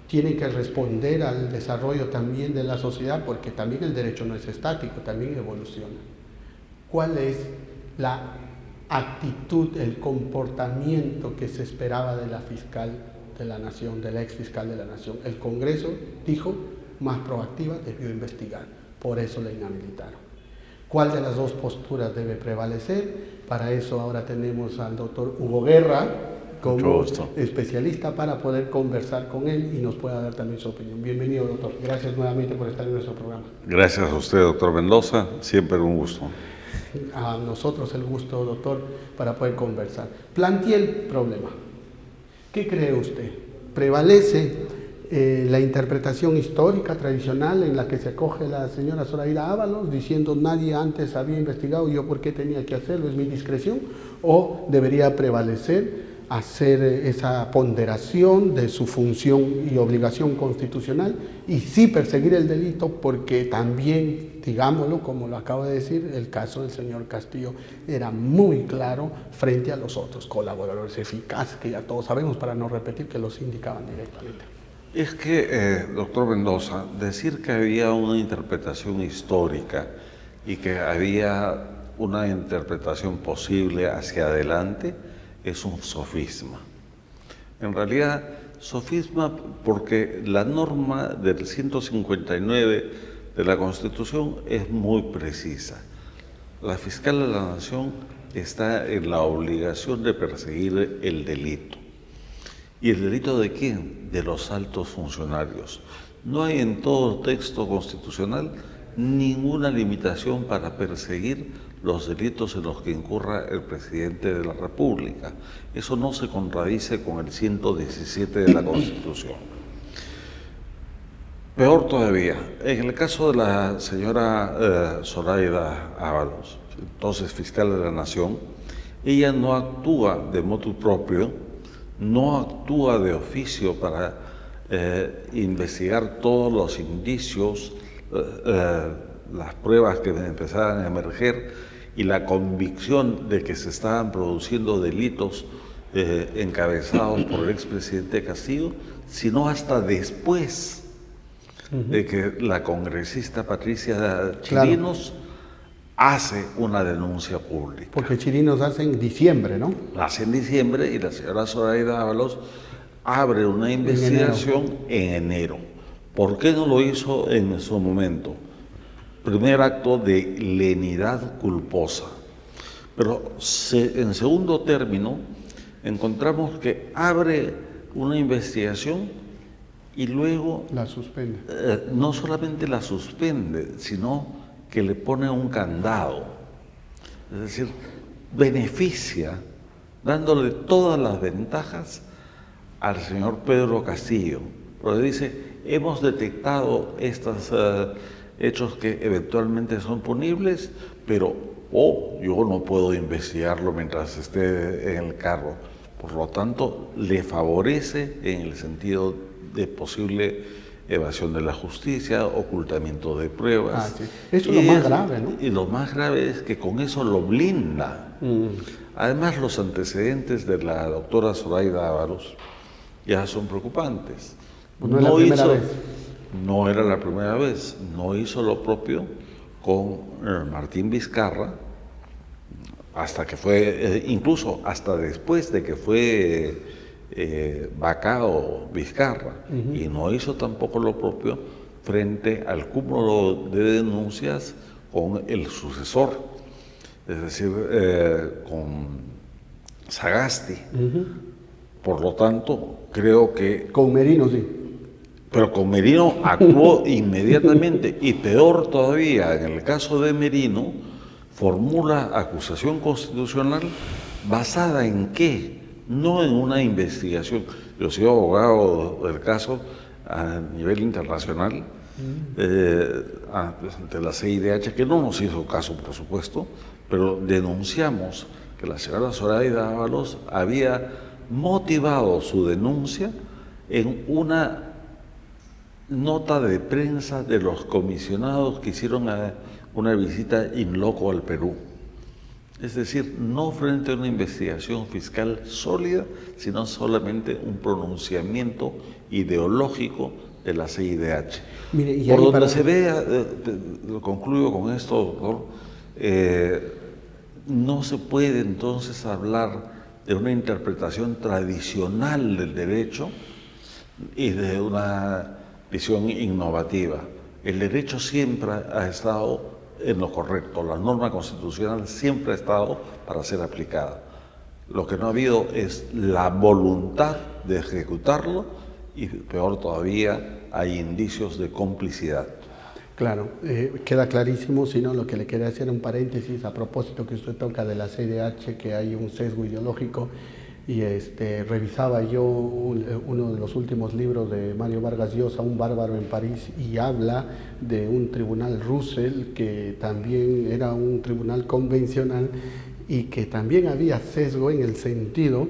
tienen que responder al desarrollo también de la sociedad, porque también el derecho no es estático, también evoluciona. ¿Cuál es la actitud, el comportamiento que se esperaba de la fiscal de la Nación, de la exfiscal de la Nación? El Congreso dijo, más proactiva, debió investigar, por eso la inhabilitaron. ¿Cuál de las dos posturas debe prevalecer? Para eso ahora tenemos al doctor Hugo Guerra como especialista para poder conversar con él y nos pueda dar también su opinión. Bienvenido, doctor. Gracias nuevamente por estar en nuestro programa. Gracias a usted, doctor Mendoza. Siempre un gusto. A nosotros el gusto, doctor, para poder conversar. Planteé el problema. ¿Qué cree usted? ¿Prevalece la interpretación histórica, tradicional, en la que se acoge la señora Zoraida Ábalos, diciendo nadie antes había investigado, yo por qué tenía que hacerlo, es mi discreción? ¿O debería prevalecer hacer esa ponderación de su función y obligación constitucional y sí perseguir el delito, porque también, digámoslo, como lo acabo de decir, el caso del señor Castillo era muy claro frente a los otros colaboradores eficaces, que ya todos sabemos, para no repetir, que los indicaban directamente? Es que, doctor Mendoza, decir que había una interpretación histórica y que había una interpretación posible hacia adelante es un sofisma. En realidad, sofisma porque la norma del 159 de la Constitución es muy precisa. La fiscal de la Nación está en la obligación de perseguir el delito. ¿Y el delito de quién? De los altos funcionarios. No hay en todo texto constitucional ninguna limitación para perseguir los delitos en los que incurra el presidente de la República. Eso no se contradice con el 117 de la Constitución. Peor todavía, en el caso de la señora Zoraida Ábalos, entonces fiscal de la Nación, ella no actúa de motu propio, no actúa de oficio para investigar todos los indicios, las pruebas que empezaban a emerger y la convicción de que se estaban produciendo delitos encabezados por el expresidente Castillo, sino hasta después de que la congresista Patricia Chirinos hace una denuncia pública. Porque Chirinos hace en diciembre, ¿no? Hace en diciembre y la señora Zoraida Ábalos abre una investigación en enero. ¿Por qué no lo hizo en su momento? Primer acto de lenidad culposa. Pero en segundo término, encontramos que abre una investigación y luego La suspende. no solamente la suspende, sino que le pone un candado. Es decir, beneficia, dándole todas las ventajas al señor Pedro Castillo. Porque dice, hemos detectado estos hechos que eventualmente son punibles, pero yo no puedo investigarlo mientras esté en el cargo. Por lo tanto, le favorece en el sentido de posible evasión de la justicia, ocultamiento de pruebas. Sí. Eso es lo más grave, ¿no? Y lo más grave es que con eso lo blinda. Además, los antecedentes de la doctora Zoraida Ábalos ya son preocupantes. Pues no es la primera vez. No era la primera vez. No hizo lo propio con Martín Vizcarra, hasta que fue, incluso hasta después de que fue vacado Vizcarra, y no hizo tampoco lo propio frente al cúmulo de denuncias con el sucesor, es decir, con Sagasti. Por lo tanto, creo que... Con Merino, sí. Pero con Merino actuó inmediatamente, y peor todavía, en el caso de Merino, formula acusación constitucional basada en qué, no en una investigación. Yo soy abogado del caso a nivel internacional, ante la CIDH, que no nos hizo caso, por supuesto, pero denunciamos que la señora Zoraida Ábalos había motivado su denuncia en una nota de prensa de los comisionados que hicieron una visita in loco al Perú. Es decir, no frente a una investigación fiscal sólida, sino solamente un pronunciamiento ideológico de la CIDH. Mire, y por ahí donde se vea, concluyo con esto, doctor, no se puede entonces hablar de una interpretación tradicional del derecho y de una visión innovativa. El derecho siempre ha estado en lo correcto, la norma constitucional siempre ha estado para ser aplicada. Lo que no ha habido es la voluntad de ejecutarlo, y peor todavía, hay indicios de complicidad. Claro, queda clarísimo, sino lo que le quería hacer un paréntesis a propósito que usted toca de la CIDH, que hay un sesgo ideológico, y revisaba yo uno de los últimos libros de Mario Vargas Llosa, Un bárbaro en París, y habla de un tribunal Russell que también era un tribunal convencional y que también había sesgo en el sentido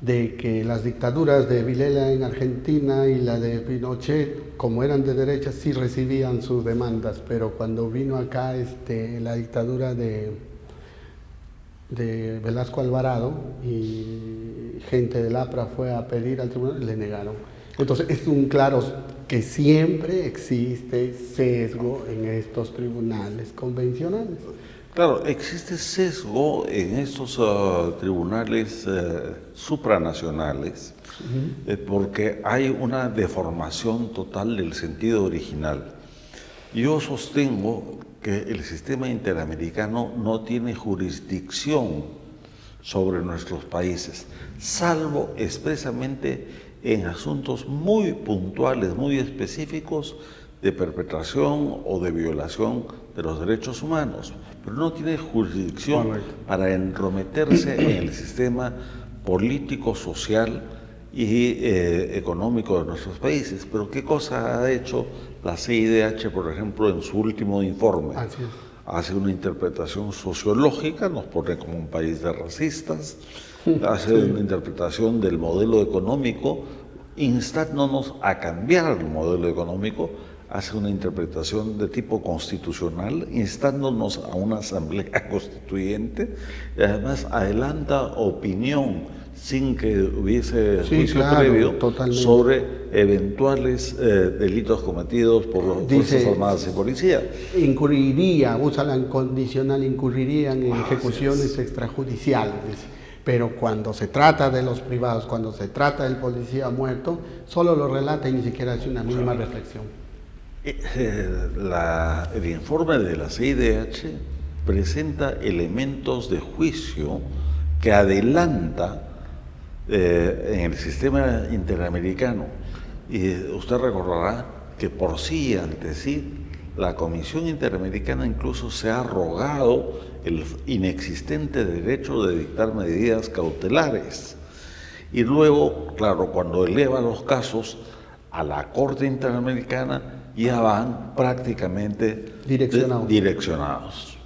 de que las dictaduras de Vilela en Argentina y la de Pinochet, como eran de derecha, sí recibían sus demandas, pero cuando vino acá la dictadura de Velasco Alvarado y gente del APRA fue a pedir al tribunal, le negaron. Entonces es un claro que siempre existe sesgo en estos tribunales convencionales. Claro, existe sesgo en estos tribunales supranacionales, porque hay una deformación total del sentido original. Yo sostengo que el sistema interamericano no tiene jurisdicción sobre nuestros países, salvo expresamente en asuntos muy puntuales, muy específicos de perpetración o de violación de los derechos humanos, pero no tiene jurisdicción para entrometerse en el sistema político, social y económico de nuestros países. Pero ¿qué cosa ha hecho la CIDH, por ejemplo, en su último informe? Hace una interpretación sociológica, nos pone como un país de racistas, hace una interpretación del modelo económico, instándonos a cambiar el modelo económico, hace una interpretación de tipo constitucional, instándonos a una asamblea constituyente, y además adelanta opinión sin que hubiese juicio previo sobre eventuales delitos cometidos por las Fuerzas Armadas y Policía. Incurriría, usa la incondicional, incurrirían en ejecuciones extrajudiciales. Pero cuando se trata de los privados, cuando se trata del policía muerto, solo lo relata y ni siquiera hace una mínima reflexión. El informe de la CIDH presenta elementos de juicio que adelanta en el sistema interamericano, Y usted recordará que por sí y ante sí, la Comisión Interamericana incluso se ha arrogado el inexistente derecho de dictar medidas cautelares. Y luego, claro, cuando eleva los casos a la Corte Interamericana, ya van prácticamente direccionados.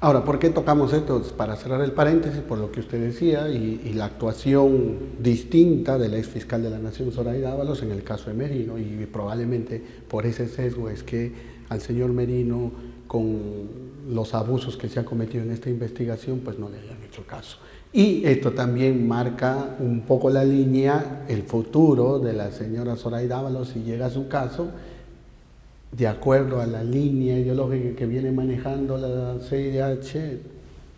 Ahora, ¿por qué tocamos esto? Para cerrar el paréntesis, por lo que usted decía, y la actuación distinta del ex fiscal de la Nación, Zoraida Ábalos, en el caso de Merino, y probablemente por ese sesgo es que al señor Merino, con los abusos que se han cometido en esta investigación, pues no le hayan hecho caso. Y esto también marca un poco la línea, el futuro de la señora Zoraida Ábalos, si llega a su caso, de acuerdo a la línea ideológica que viene manejando la CIDH,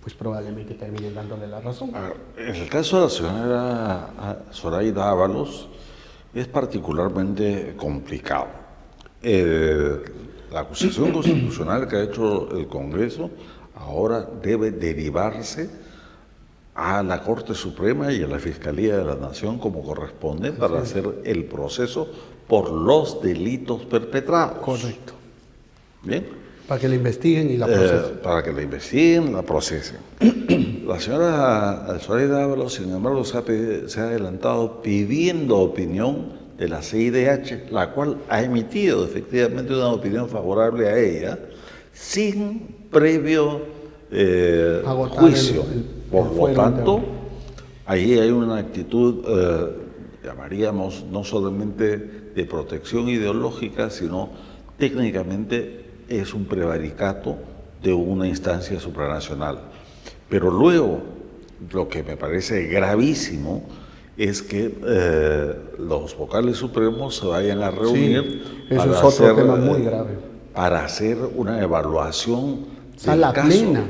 pues probablemente terminen dándole la razón. En el caso de la señora Zoraida Ábalos es particularmente complicado. La acusación constitucional que ha hecho el Congreso ahora debe derivarse a la Corte Suprema y a la Fiscalía de la Nación como corresponde para hacer el proceso por los delitos perpetrados. Correcto. Bien. Para que la investiguen y la procesen. Para que la investiguen, la procesen. La señora Zoraida Ábalos, sin embargo, se ha adelantado pidiendo opinión de la CIDH, la cual ha emitido efectivamente una opinión favorable a ella, sin previo juicio. Por lo tanto, ahí hay una actitud, llamaríamos, no solamente de protección ideológica, sino técnicamente es un prevaricato de una instancia supranacional. Pero luego, lo que me parece gravísimo es que los vocales supremos se vayan a reunir. Sí, eso es otro tema muy grave. Para hacer una evaluación Sala plena.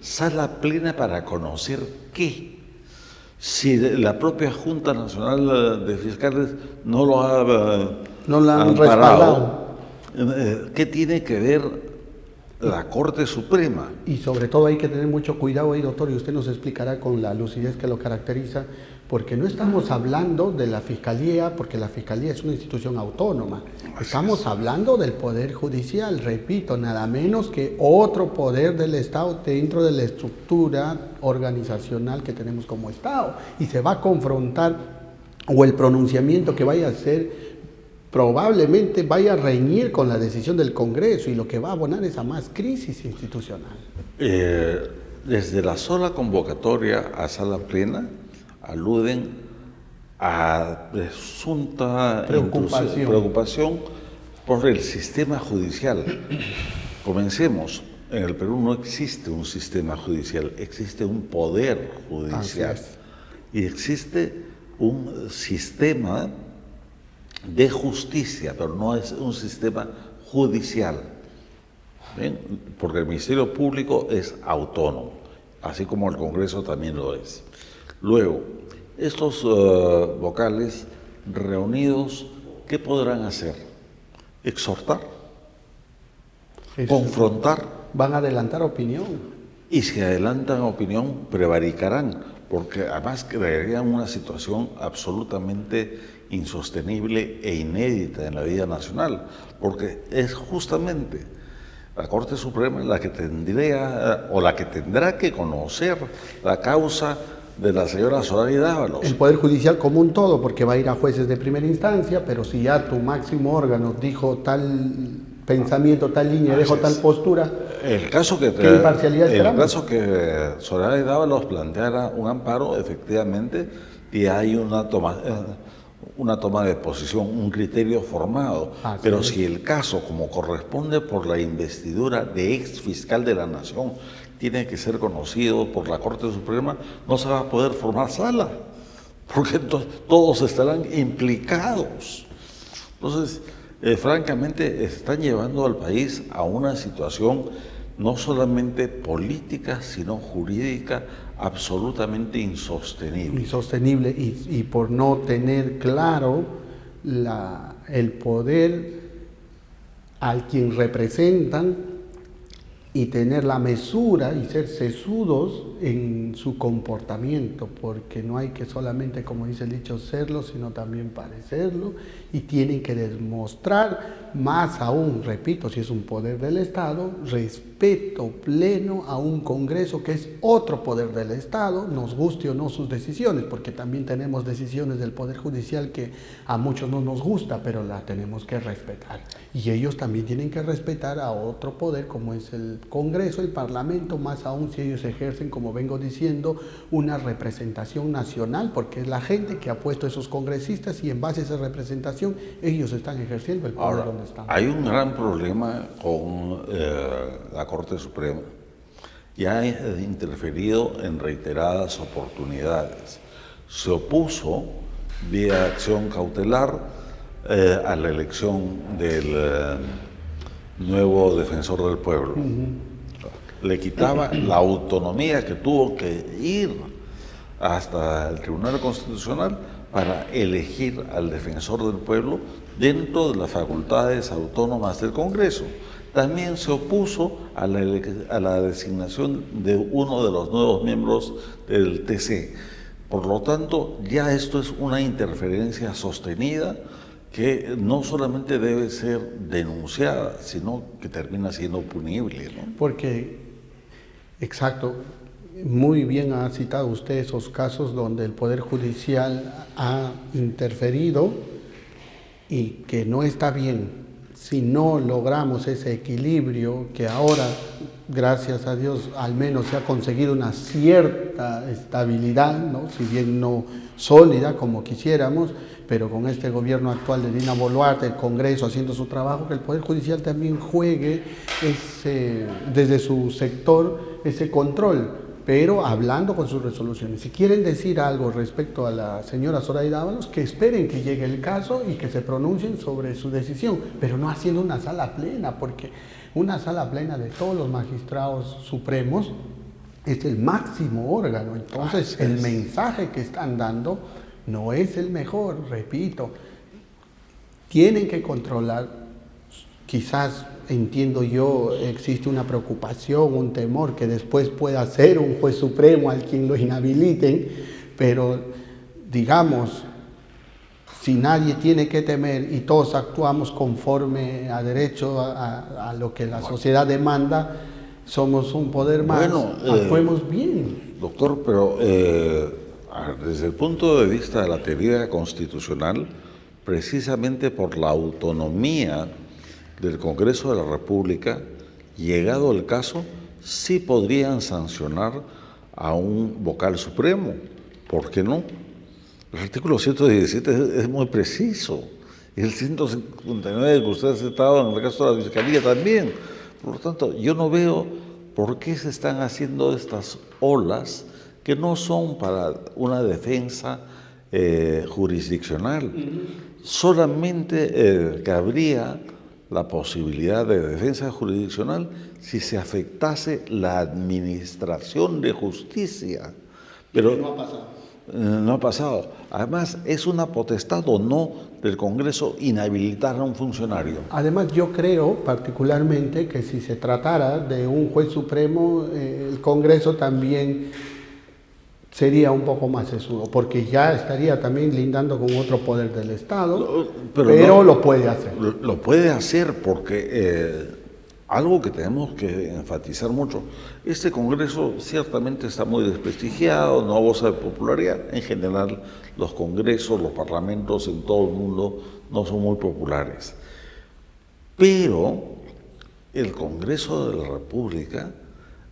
Sala plena para conocer qué. Si la propia Junta Nacional de Fiscales no lo ha amparado, ¿qué tiene que ver la Corte Suprema? Y sobre todo hay que tener mucho cuidado ahí, doctor, y usted nos explicará con la lucidez que lo caracteriza, porque no estamos hablando de la Fiscalía, porque la Fiscalía es una institución autónoma. Estamos hablando del Poder Judicial, repito, nada menos que otro poder del Estado dentro de la estructura organizacional que tenemos como Estado. Y se va a confrontar, o el pronunciamiento que vaya a hacer, probablemente vaya a reñir con la decisión del Congreso, y lo que va a abonar es a más crisis institucional. Desde la sola convocatoria a sala plena, aluden a presunta preocupación por el sistema judicial. Comencemos. En el Perú no existe un sistema judicial, existe un poder judicial. Y existe un sistema de justicia, pero no es un sistema judicial. ¿Bien? Porque el Ministerio Público es autónomo, así como el Congreso también lo es. Luego, estos vocales reunidos, ¿qué podrán hacer? Exhortar, confrontar. Van a adelantar opinión. Y si adelantan opinión, prevaricarán, porque además crearían una situación absolutamente insostenible e inédita en la vida nacional, porque es justamente la Corte Suprema la que tendrá que conocer la causa de la señora Zoraida Ábalos. El Poder Judicial como un todo, porque va a ir a jueces de primera instancia, pero si ya tu máximo órgano dijo tal pensamiento, tal línea, dejó tal postura, el caso que Zoraida Ábalos planteara un amparo, efectivamente, y hay una toma de posición, un criterio formado. Pero si el caso, como corresponde por la investidura de ex fiscal de la Nación, tiene que ser conocido por la Corte Suprema, no se va a poder formar sala, porque entonces todos estarán implicados. Entonces, francamente, están llevando al país a una situación no solamente política, sino jurídica, absolutamente insostenible. Insostenible, y por no tener claro el poder al quien representan y tener la mesura y ser sesudos en su comportamiento, porque no hay que solamente, como dice el dicho, serlo, sino también parecerlo, y tienen que demostrar, más aún, repito, si es un poder del Estado, respeto pleno a un Congreso que es otro poder del Estado, nos guste o no sus decisiones, porque también tenemos decisiones del Poder Judicial que a muchos no nos gusta, pero la tenemos que respetar. Y ellos también tienen que respetar a otro poder como es el Congreso, el Parlamento, más aún si ellos ejercen, como vengo diciendo, una representación nacional, porque es la gente que ha puesto esos congresistas y en base a esa representación ellos están ejerciendo el poder. Ahora, donde están. hay un gran problema con la Corte Suprema. Ya ha interferido en reiteradas oportunidades. Se opuso vía acción cautelar a la elección del nuevo defensor del pueblo. Le quitaba la autonomía que tuvo que ir hasta el Tribunal Constitucional para elegir al defensor del pueblo dentro de las facultades autónomas del Congreso. También se opuso a la designación de uno de los nuevos miembros del TC. Por lo tanto, ya esto es una interferencia sostenida que no solamente debe ser denunciada, sino que termina siendo punible, ¿no? Porque, exacto, muy bien ha citado usted esos casos donde el Poder Judicial ha interferido y que no está bien. Si no logramos ese equilibrio que ahora, gracias a Dios, al menos se ha conseguido una cierta estabilidad, ¿no? Si bien no sólida como quisiéramos, pero con este gobierno actual de Dina Boluarte, el Congreso haciendo su trabajo, que el Poder Judicial también juegue desde su sector ese control, pero hablando con sus resoluciones. Si quieren decir algo respecto a la señora Zoraida Ábalos, que esperen que llegue el caso y que se pronuncien sobre su decisión, pero no haciendo una sala plena, porque una sala plena de todos los magistrados supremos es el máximo órgano. Entonces, el mensaje que están dando no es el mejor, repito. Tienen que controlar, quizás, entiendo yo, existe una preocupación, un temor que después pueda ser un juez supremo al quien lo inhabiliten, pero digamos, si nadie tiene que temer y todos actuamos conforme a derecho, a lo que la sociedad demanda, somos un poder más, actuemos bien. Doctor, pero desde el punto de vista de la teoría constitucional, precisamente por la autonomía del Congreso de la República, llegado el caso, sí podrían sancionar a un vocal supremo. ¿Por qué no? El artículo 117 es muy preciso. Y el 159 que usted ha citado en el caso de la Fiscalía también. Por lo tanto, yo no veo por qué se están haciendo estas olas que no son para una defensa jurisdiccional. Solamente cabría la posibilidad de defensa jurisdiccional si se afectase la administración de justicia. Pero no ha pasado. No ha pasado. Además, es una potestad o no del Congreso inhabilitar a un funcionario. Además, yo creo particularmente que si se tratara de un juez supremo, el Congreso también sería un poco más sesudo, porque ya estaría también lindando con otro poder del Estado, pero no, lo puede hacer. Lo puede hacer porque algo que tenemos que enfatizar mucho, este Congreso ciertamente está muy desprestigiado, no goza de popularidad. En general, los congresos, los parlamentos en todo el mundo no son muy populares. Pero el Congreso de la República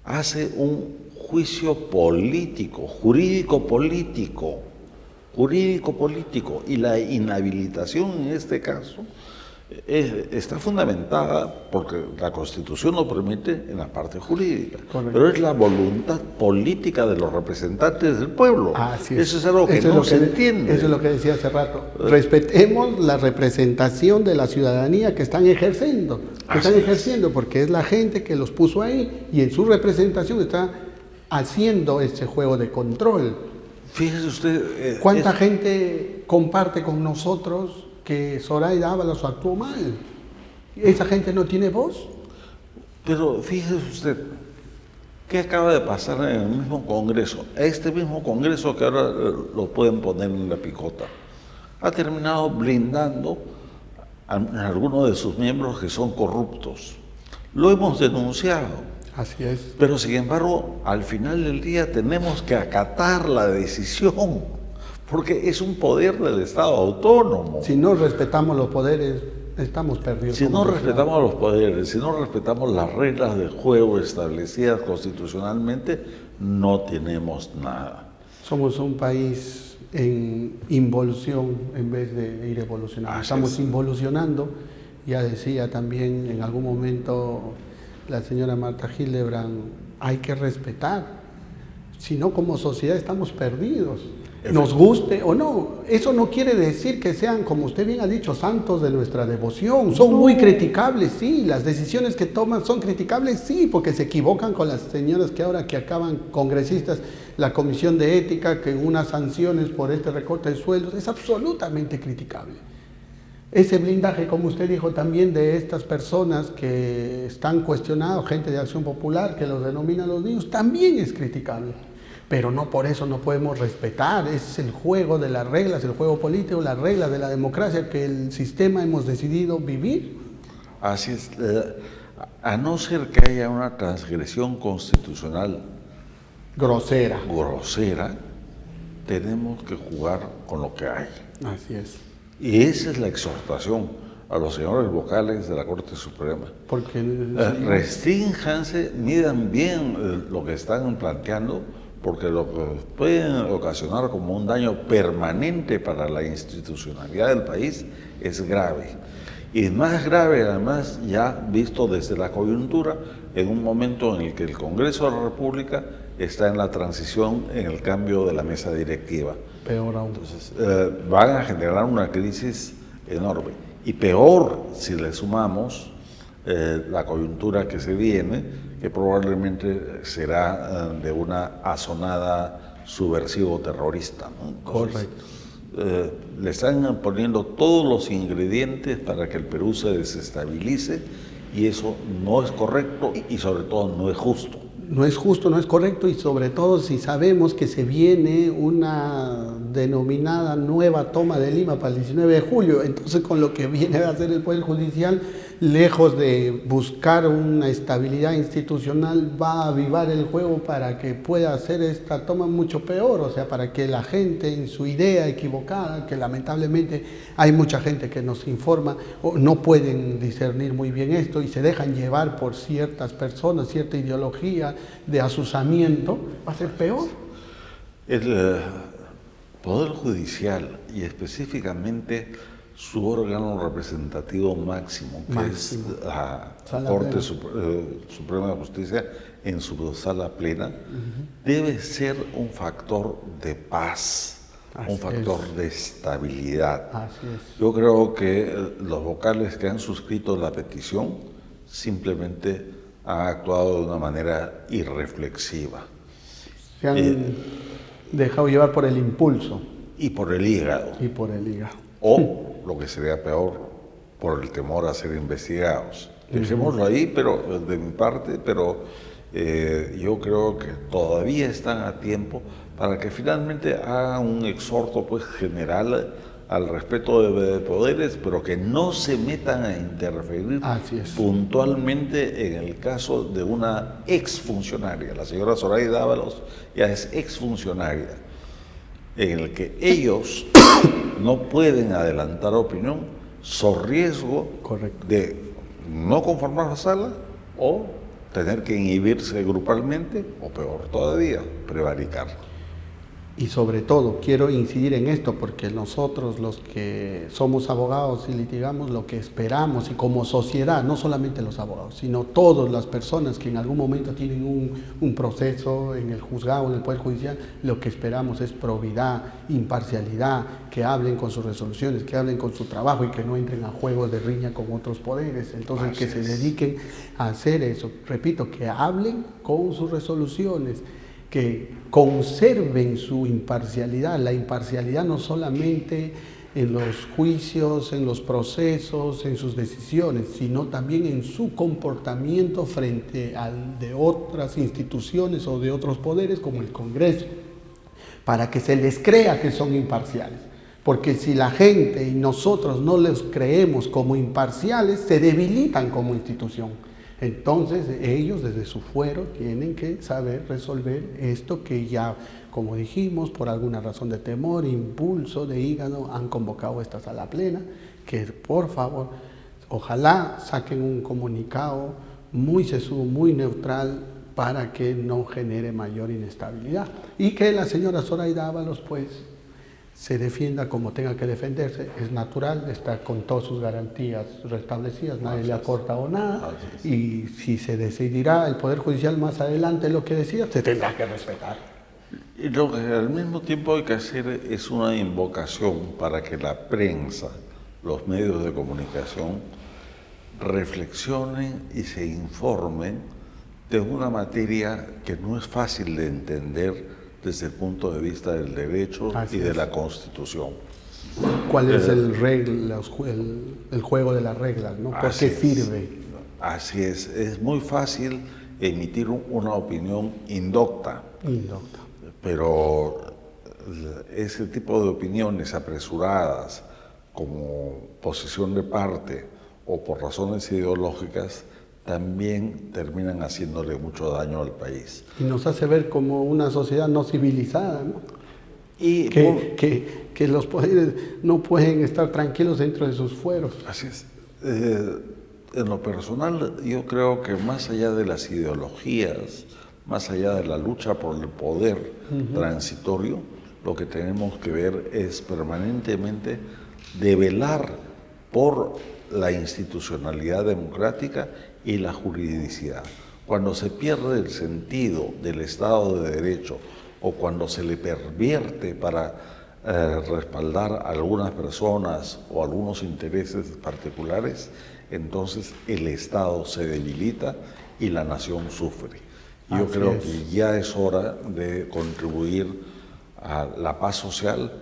hace un juicio político, jurídico-político, y la inhabilitación en este caso está fundamentada porque la Constitución lo permite en la parte jurídica. Correcto. Pero es la voluntad política de los representantes del pueblo. Así es. Eso es algo que no se entiende. Eso es lo que decía hace rato. Respetemos la representación de la ciudadanía que están ejerciendo, porque es la gente que los puso ahí y en su representación está haciendo ese juego de control. Fíjese usted... ¿Cuánta gente comparte con nosotros que Zoraida Ábalos actuó mal? ¿Esa gente no tiene voz? Pero fíjese usted, ¿qué acaba de pasar en el mismo Congreso? Este mismo Congreso que ahora lo pueden poner en la picota, ha terminado blindando a algunos de sus miembros que son corruptos. Lo hemos denunciado. Así es. Pero sin embargo, al final del día tenemos que acatar la decisión, porque es un poder del Estado autónomo. Si no respetamos los poderes, estamos perdidos. Si no respetamos los poderes, si no respetamos las reglas de juego establecidas constitucionalmente, no tenemos nada. Somos un país en involución en vez de ir evolucionando. Estamos involucionando. Ya decía también en algún momento la señora Marta Hildebrand, hay que respetar. Si no, como sociedad estamos perdidos. Nos guste o no. Eso no quiere decir que sean, como usted bien ha dicho, santos de nuestra devoción. Son muy criticables, sí. Las decisiones que toman son criticables, sí, porque se equivocan con las señoras que ahora que acaban congresistas, la Comisión de Ética, que unas sanciones por este recorte de sueldos, es absolutamente criticable. Ese blindaje, como usted dijo también, de estas personas que están cuestionados, gente de Acción Popular, que los denominan los niños, también es criticable. Pero no por eso no podemos respetar. Ese es el juego de las reglas, el juego político, las reglas de la democracia que el sistema hemos decidido vivir. Así es. A no ser que haya una transgresión constitucional grosera, tenemos que jugar con lo que hay. Así es. Y esa es la exhortación a los señores vocales de la Corte Suprema. Porque restrinjanse, midan bien lo que están planteando, porque lo que pueden ocasionar como un daño permanente para la institucionalidad del país es grave. Y más grave, además, ya visto desde la coyuntura, en un momento en el que el Congreso de la República está en la transición, en el cambio de la mesa directiva. Peor aún. Entonces, van a generar una crisis enorme. Y peor si le sumamos la coyuntura que se viene, que probablemente será de una asonada subversivo-terrorista, ¿no? Entonces, correcto. Le están poniendo todos los ingredientes para que el Perú se desestabilice, y eso no es correcto y sobre todo no es justo. No es justo, no es correcto, y sobre todo si sabemos que se viene una denominada nueva toma de Lima para el 19 de julio, entonces con lo que viene a hacer el Poder Judicial, lejos de buscar una estabilidad institucional, va a avivar el juego para que pueda hacer esta toma mucho peor, o sea, para que la gente en su idea equivocada, que lamentablemente hay mucha gente que nos informa, o no pueden discernir muy bien esto y se dejan llevar por ciertas personas, cierta ideología de asusamiento, va a ser peor. El Poder Judicial, y específicamente su órgano representativo máximo, que es la Corte Suprema de Justicia en su sala plena, debe ser un factor de paz, un factor de estabilidad. Así es. Yo creo que los vocales que han suscrito la petición simplemente han actuado de una manera irreflexiva. Se han dejado llevar por el impulso. Y por el hígado. Y por el hígado. O, lo que sería peor, por el temor a ser investigados. Dejémoslo ahí, pero de mi parte, pero yo creo que todavía están a tiempo para que finalmente hagan un exhorto pues general al respeto de poderes, pero que no se metan a interferir puntualmente en el caso de una exfuncionaria. La señora Zoraida Dávalos ya es exfuncionaria, en el que ellos no pueden adelantar opinión, so riesgo de no conformar la sala o tener que inhibirse grupalmente, o peor todavía, prevaricar. Y sobre todo, quiero incidir en esto, porque nosotros los que somos abogados y litigamos, lo que esperamos, y como sociedad, no solamente los abogados, sino todas las personas que en algún momento tienen un proceso en el juzgado, en el Poder Judicial, lo que esperamos es probidad, imparcialidad, que hablen con sus resoluciones, que hablen con su trabajo y que no entren a juegos de riña con otros poderes. Entonces, que se dediquen a hacer eso. Repito, que hablen con sus resoluciones, que conserven su imparcialidad. La imparcialidad no solamente en los juicios, en los procesos, en sus decisiones, sino también en su comportamiento frente al de otras instituciones o de otros poderes como el Congreso, para que se les crea que son imparciales. Porque si la gente y nosotros no les creemos como imparciales, se debilitan como institución. Entonces ellos desde su fuero tienen que saber resolver esto que ya, como dijimos, por alguna razón de temor, impulso de hígado, han convocado esta sala plena, que por favor, ojalá saquen un comunicado muy sesudo, muy neutral, para que no genere mayor inestabilidad. Y que la señora Zoraida Ábalos, pues, se defienda como tenga que defenderse, es natural, está con todas sus garantías restablecidas, nadie le ha cortado nada, y si se decidirá el Poder Judicial más adelante lo que decida, se tendrá que respetar. Y lo que al mismo tiempo hay que hacer es una invocación para que la prensa, los medios de comunicación, reflexionen y se informen de una materia que no es fácil de entender desde el punto de vista del derecho y de la Constitución. ¿Cuál es el juego de las reglas, ¿no? ¿Por qué sirve? Así es muy fácil emitir una opinión indocta. Pero ese tipo de opiniones apresuradas como posición de parte o por razones ideológicas también terminan haciéndole mucho daño al país. Y nos hace ver como una sociedad no civilizada, ¿no? Y que los poderes no pueden estar tranquilos dentro de sus fueros. Así es. En lo personal, yo creo que más allá de las ideologías, más allá de la lucha por el poder transitorio, lo que tenemos que ver es permanentemente de velar por la institucionalidad democrática y la juridicidad. Cuando se pierde el sentido del Estado de Derecho o cuando se le pervierte para respaldar a algunas personas o algunos intereses particulares, entonces el Estado se debilita y la nación sufre. Yo creo que ya es hora de contribuir a la paz social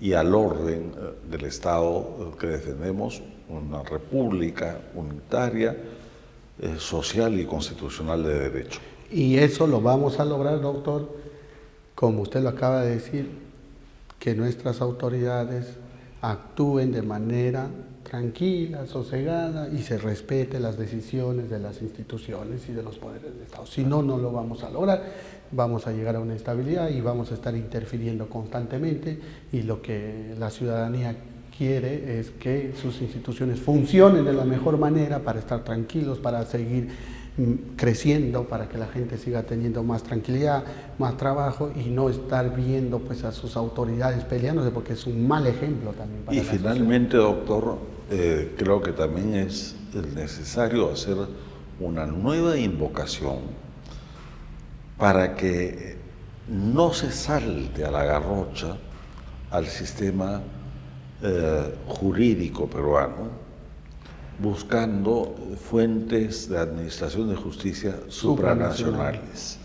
y al orden del Estado que defendemos, una república unitaria, social y constitucional de derecho. Y eso lo vamos a lograr, doctor, como usted lo acaba de decir, que nuestras autoridades actúen de manera tranquila, sosegada y se respete las decisiones de las instituciones y de los poderes del Estado. Si no, no lo vamos a lograr, vamos a llegar a una estabilidad y vamos a estar interfiriendo constantemente, y lo que la ciudadanía quiere es que sus instituciones funcionen de la mejor manera para estar tranquilos, para seguir creciendo, para que la gente siga teniendo más tranquilidad, más trabajo, y no estar viendo pues a sus autoridades peleándose, porque es un mal ejemplo también para la sociedad. Y finalmente, doctor, creo que también es necesario hacer una nueva invocación para que no se salte a la garrocha al sistema jurídico peruano, buscando fuentes de administración de justicia supranacionales.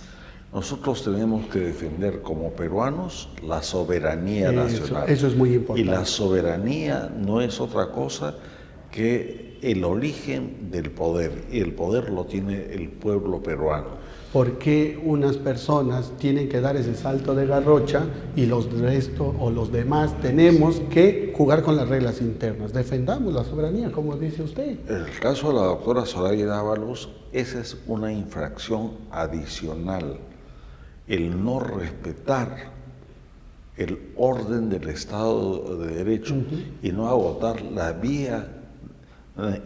Nosotros tenemos que defender como peruanos la soberanía nacional. Eso es muy importante. Y la soberanía no es otra cosa que el origen del poder, y el poder lo tiene el pueblo peruano. ¿Por qué unas personas tienen que dar ese salto de garrocha y los restos o los demás tenemos que jugar con las reglas internas? Defendamos la soberanía, como dice usted. En el caso de la doctora Zoraida Ábalos, esa es una infracción adicional, el no respetar el orden del Estado de Derecho y no agotar la vía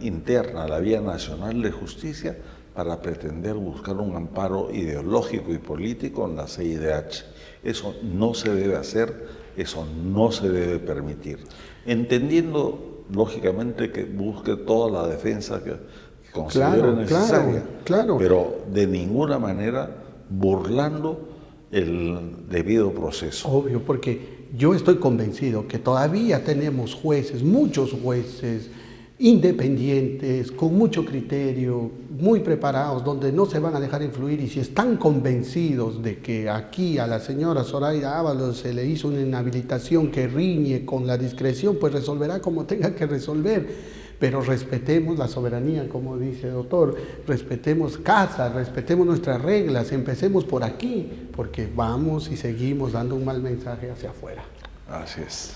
interna, la vía nacional de justicia, para pretender buscar un amparo ideológico y político en la CIDH. Eso no se debe hacer, eso no se debe permitir. Entendiendo, lógicamente, que busque toda la defensa que considere necesaria, pero de ninguna manera burlando el debido proceso. Obvio, porque yo estoy convencido que todavía tenemos jueces, muchos jueces, independientes, con mucho criterio, muy preparados, donde no se van a dejar influir, y si están convencidos de que aquí a la señora Zoraida Ábalos se le hizo una inhabilitación que riñe con la discreción, pues resolverá como tenga que resolver. Pero respetemos la soberanía, como dice el doctor, respetemos casa, respetemos nuestras reglas, empecemos por aquí, porque vamos y seguimos dando un mal mensaje hacia afuera. Así es.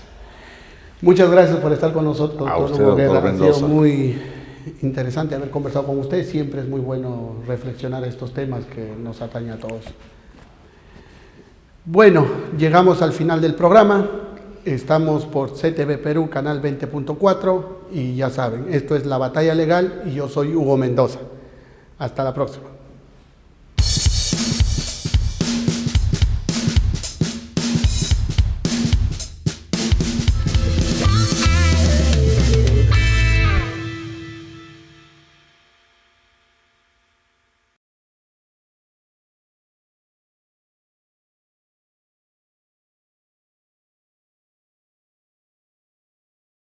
Muchas gracias por estar con nosotros, a doctor usted, Noguera. doctor Mendoza. Ha sido muy interesante haber conversado con usted. Siempre es muy bueno reflexionar estos temas que nos atañen a todos. Bueno, llegamos al final del programa. Estamos por CTV Perú, canal 20.4, y ya saben, esto es La Batalla Legal y yo soy Hugo Mendoza. Hasta la próxima.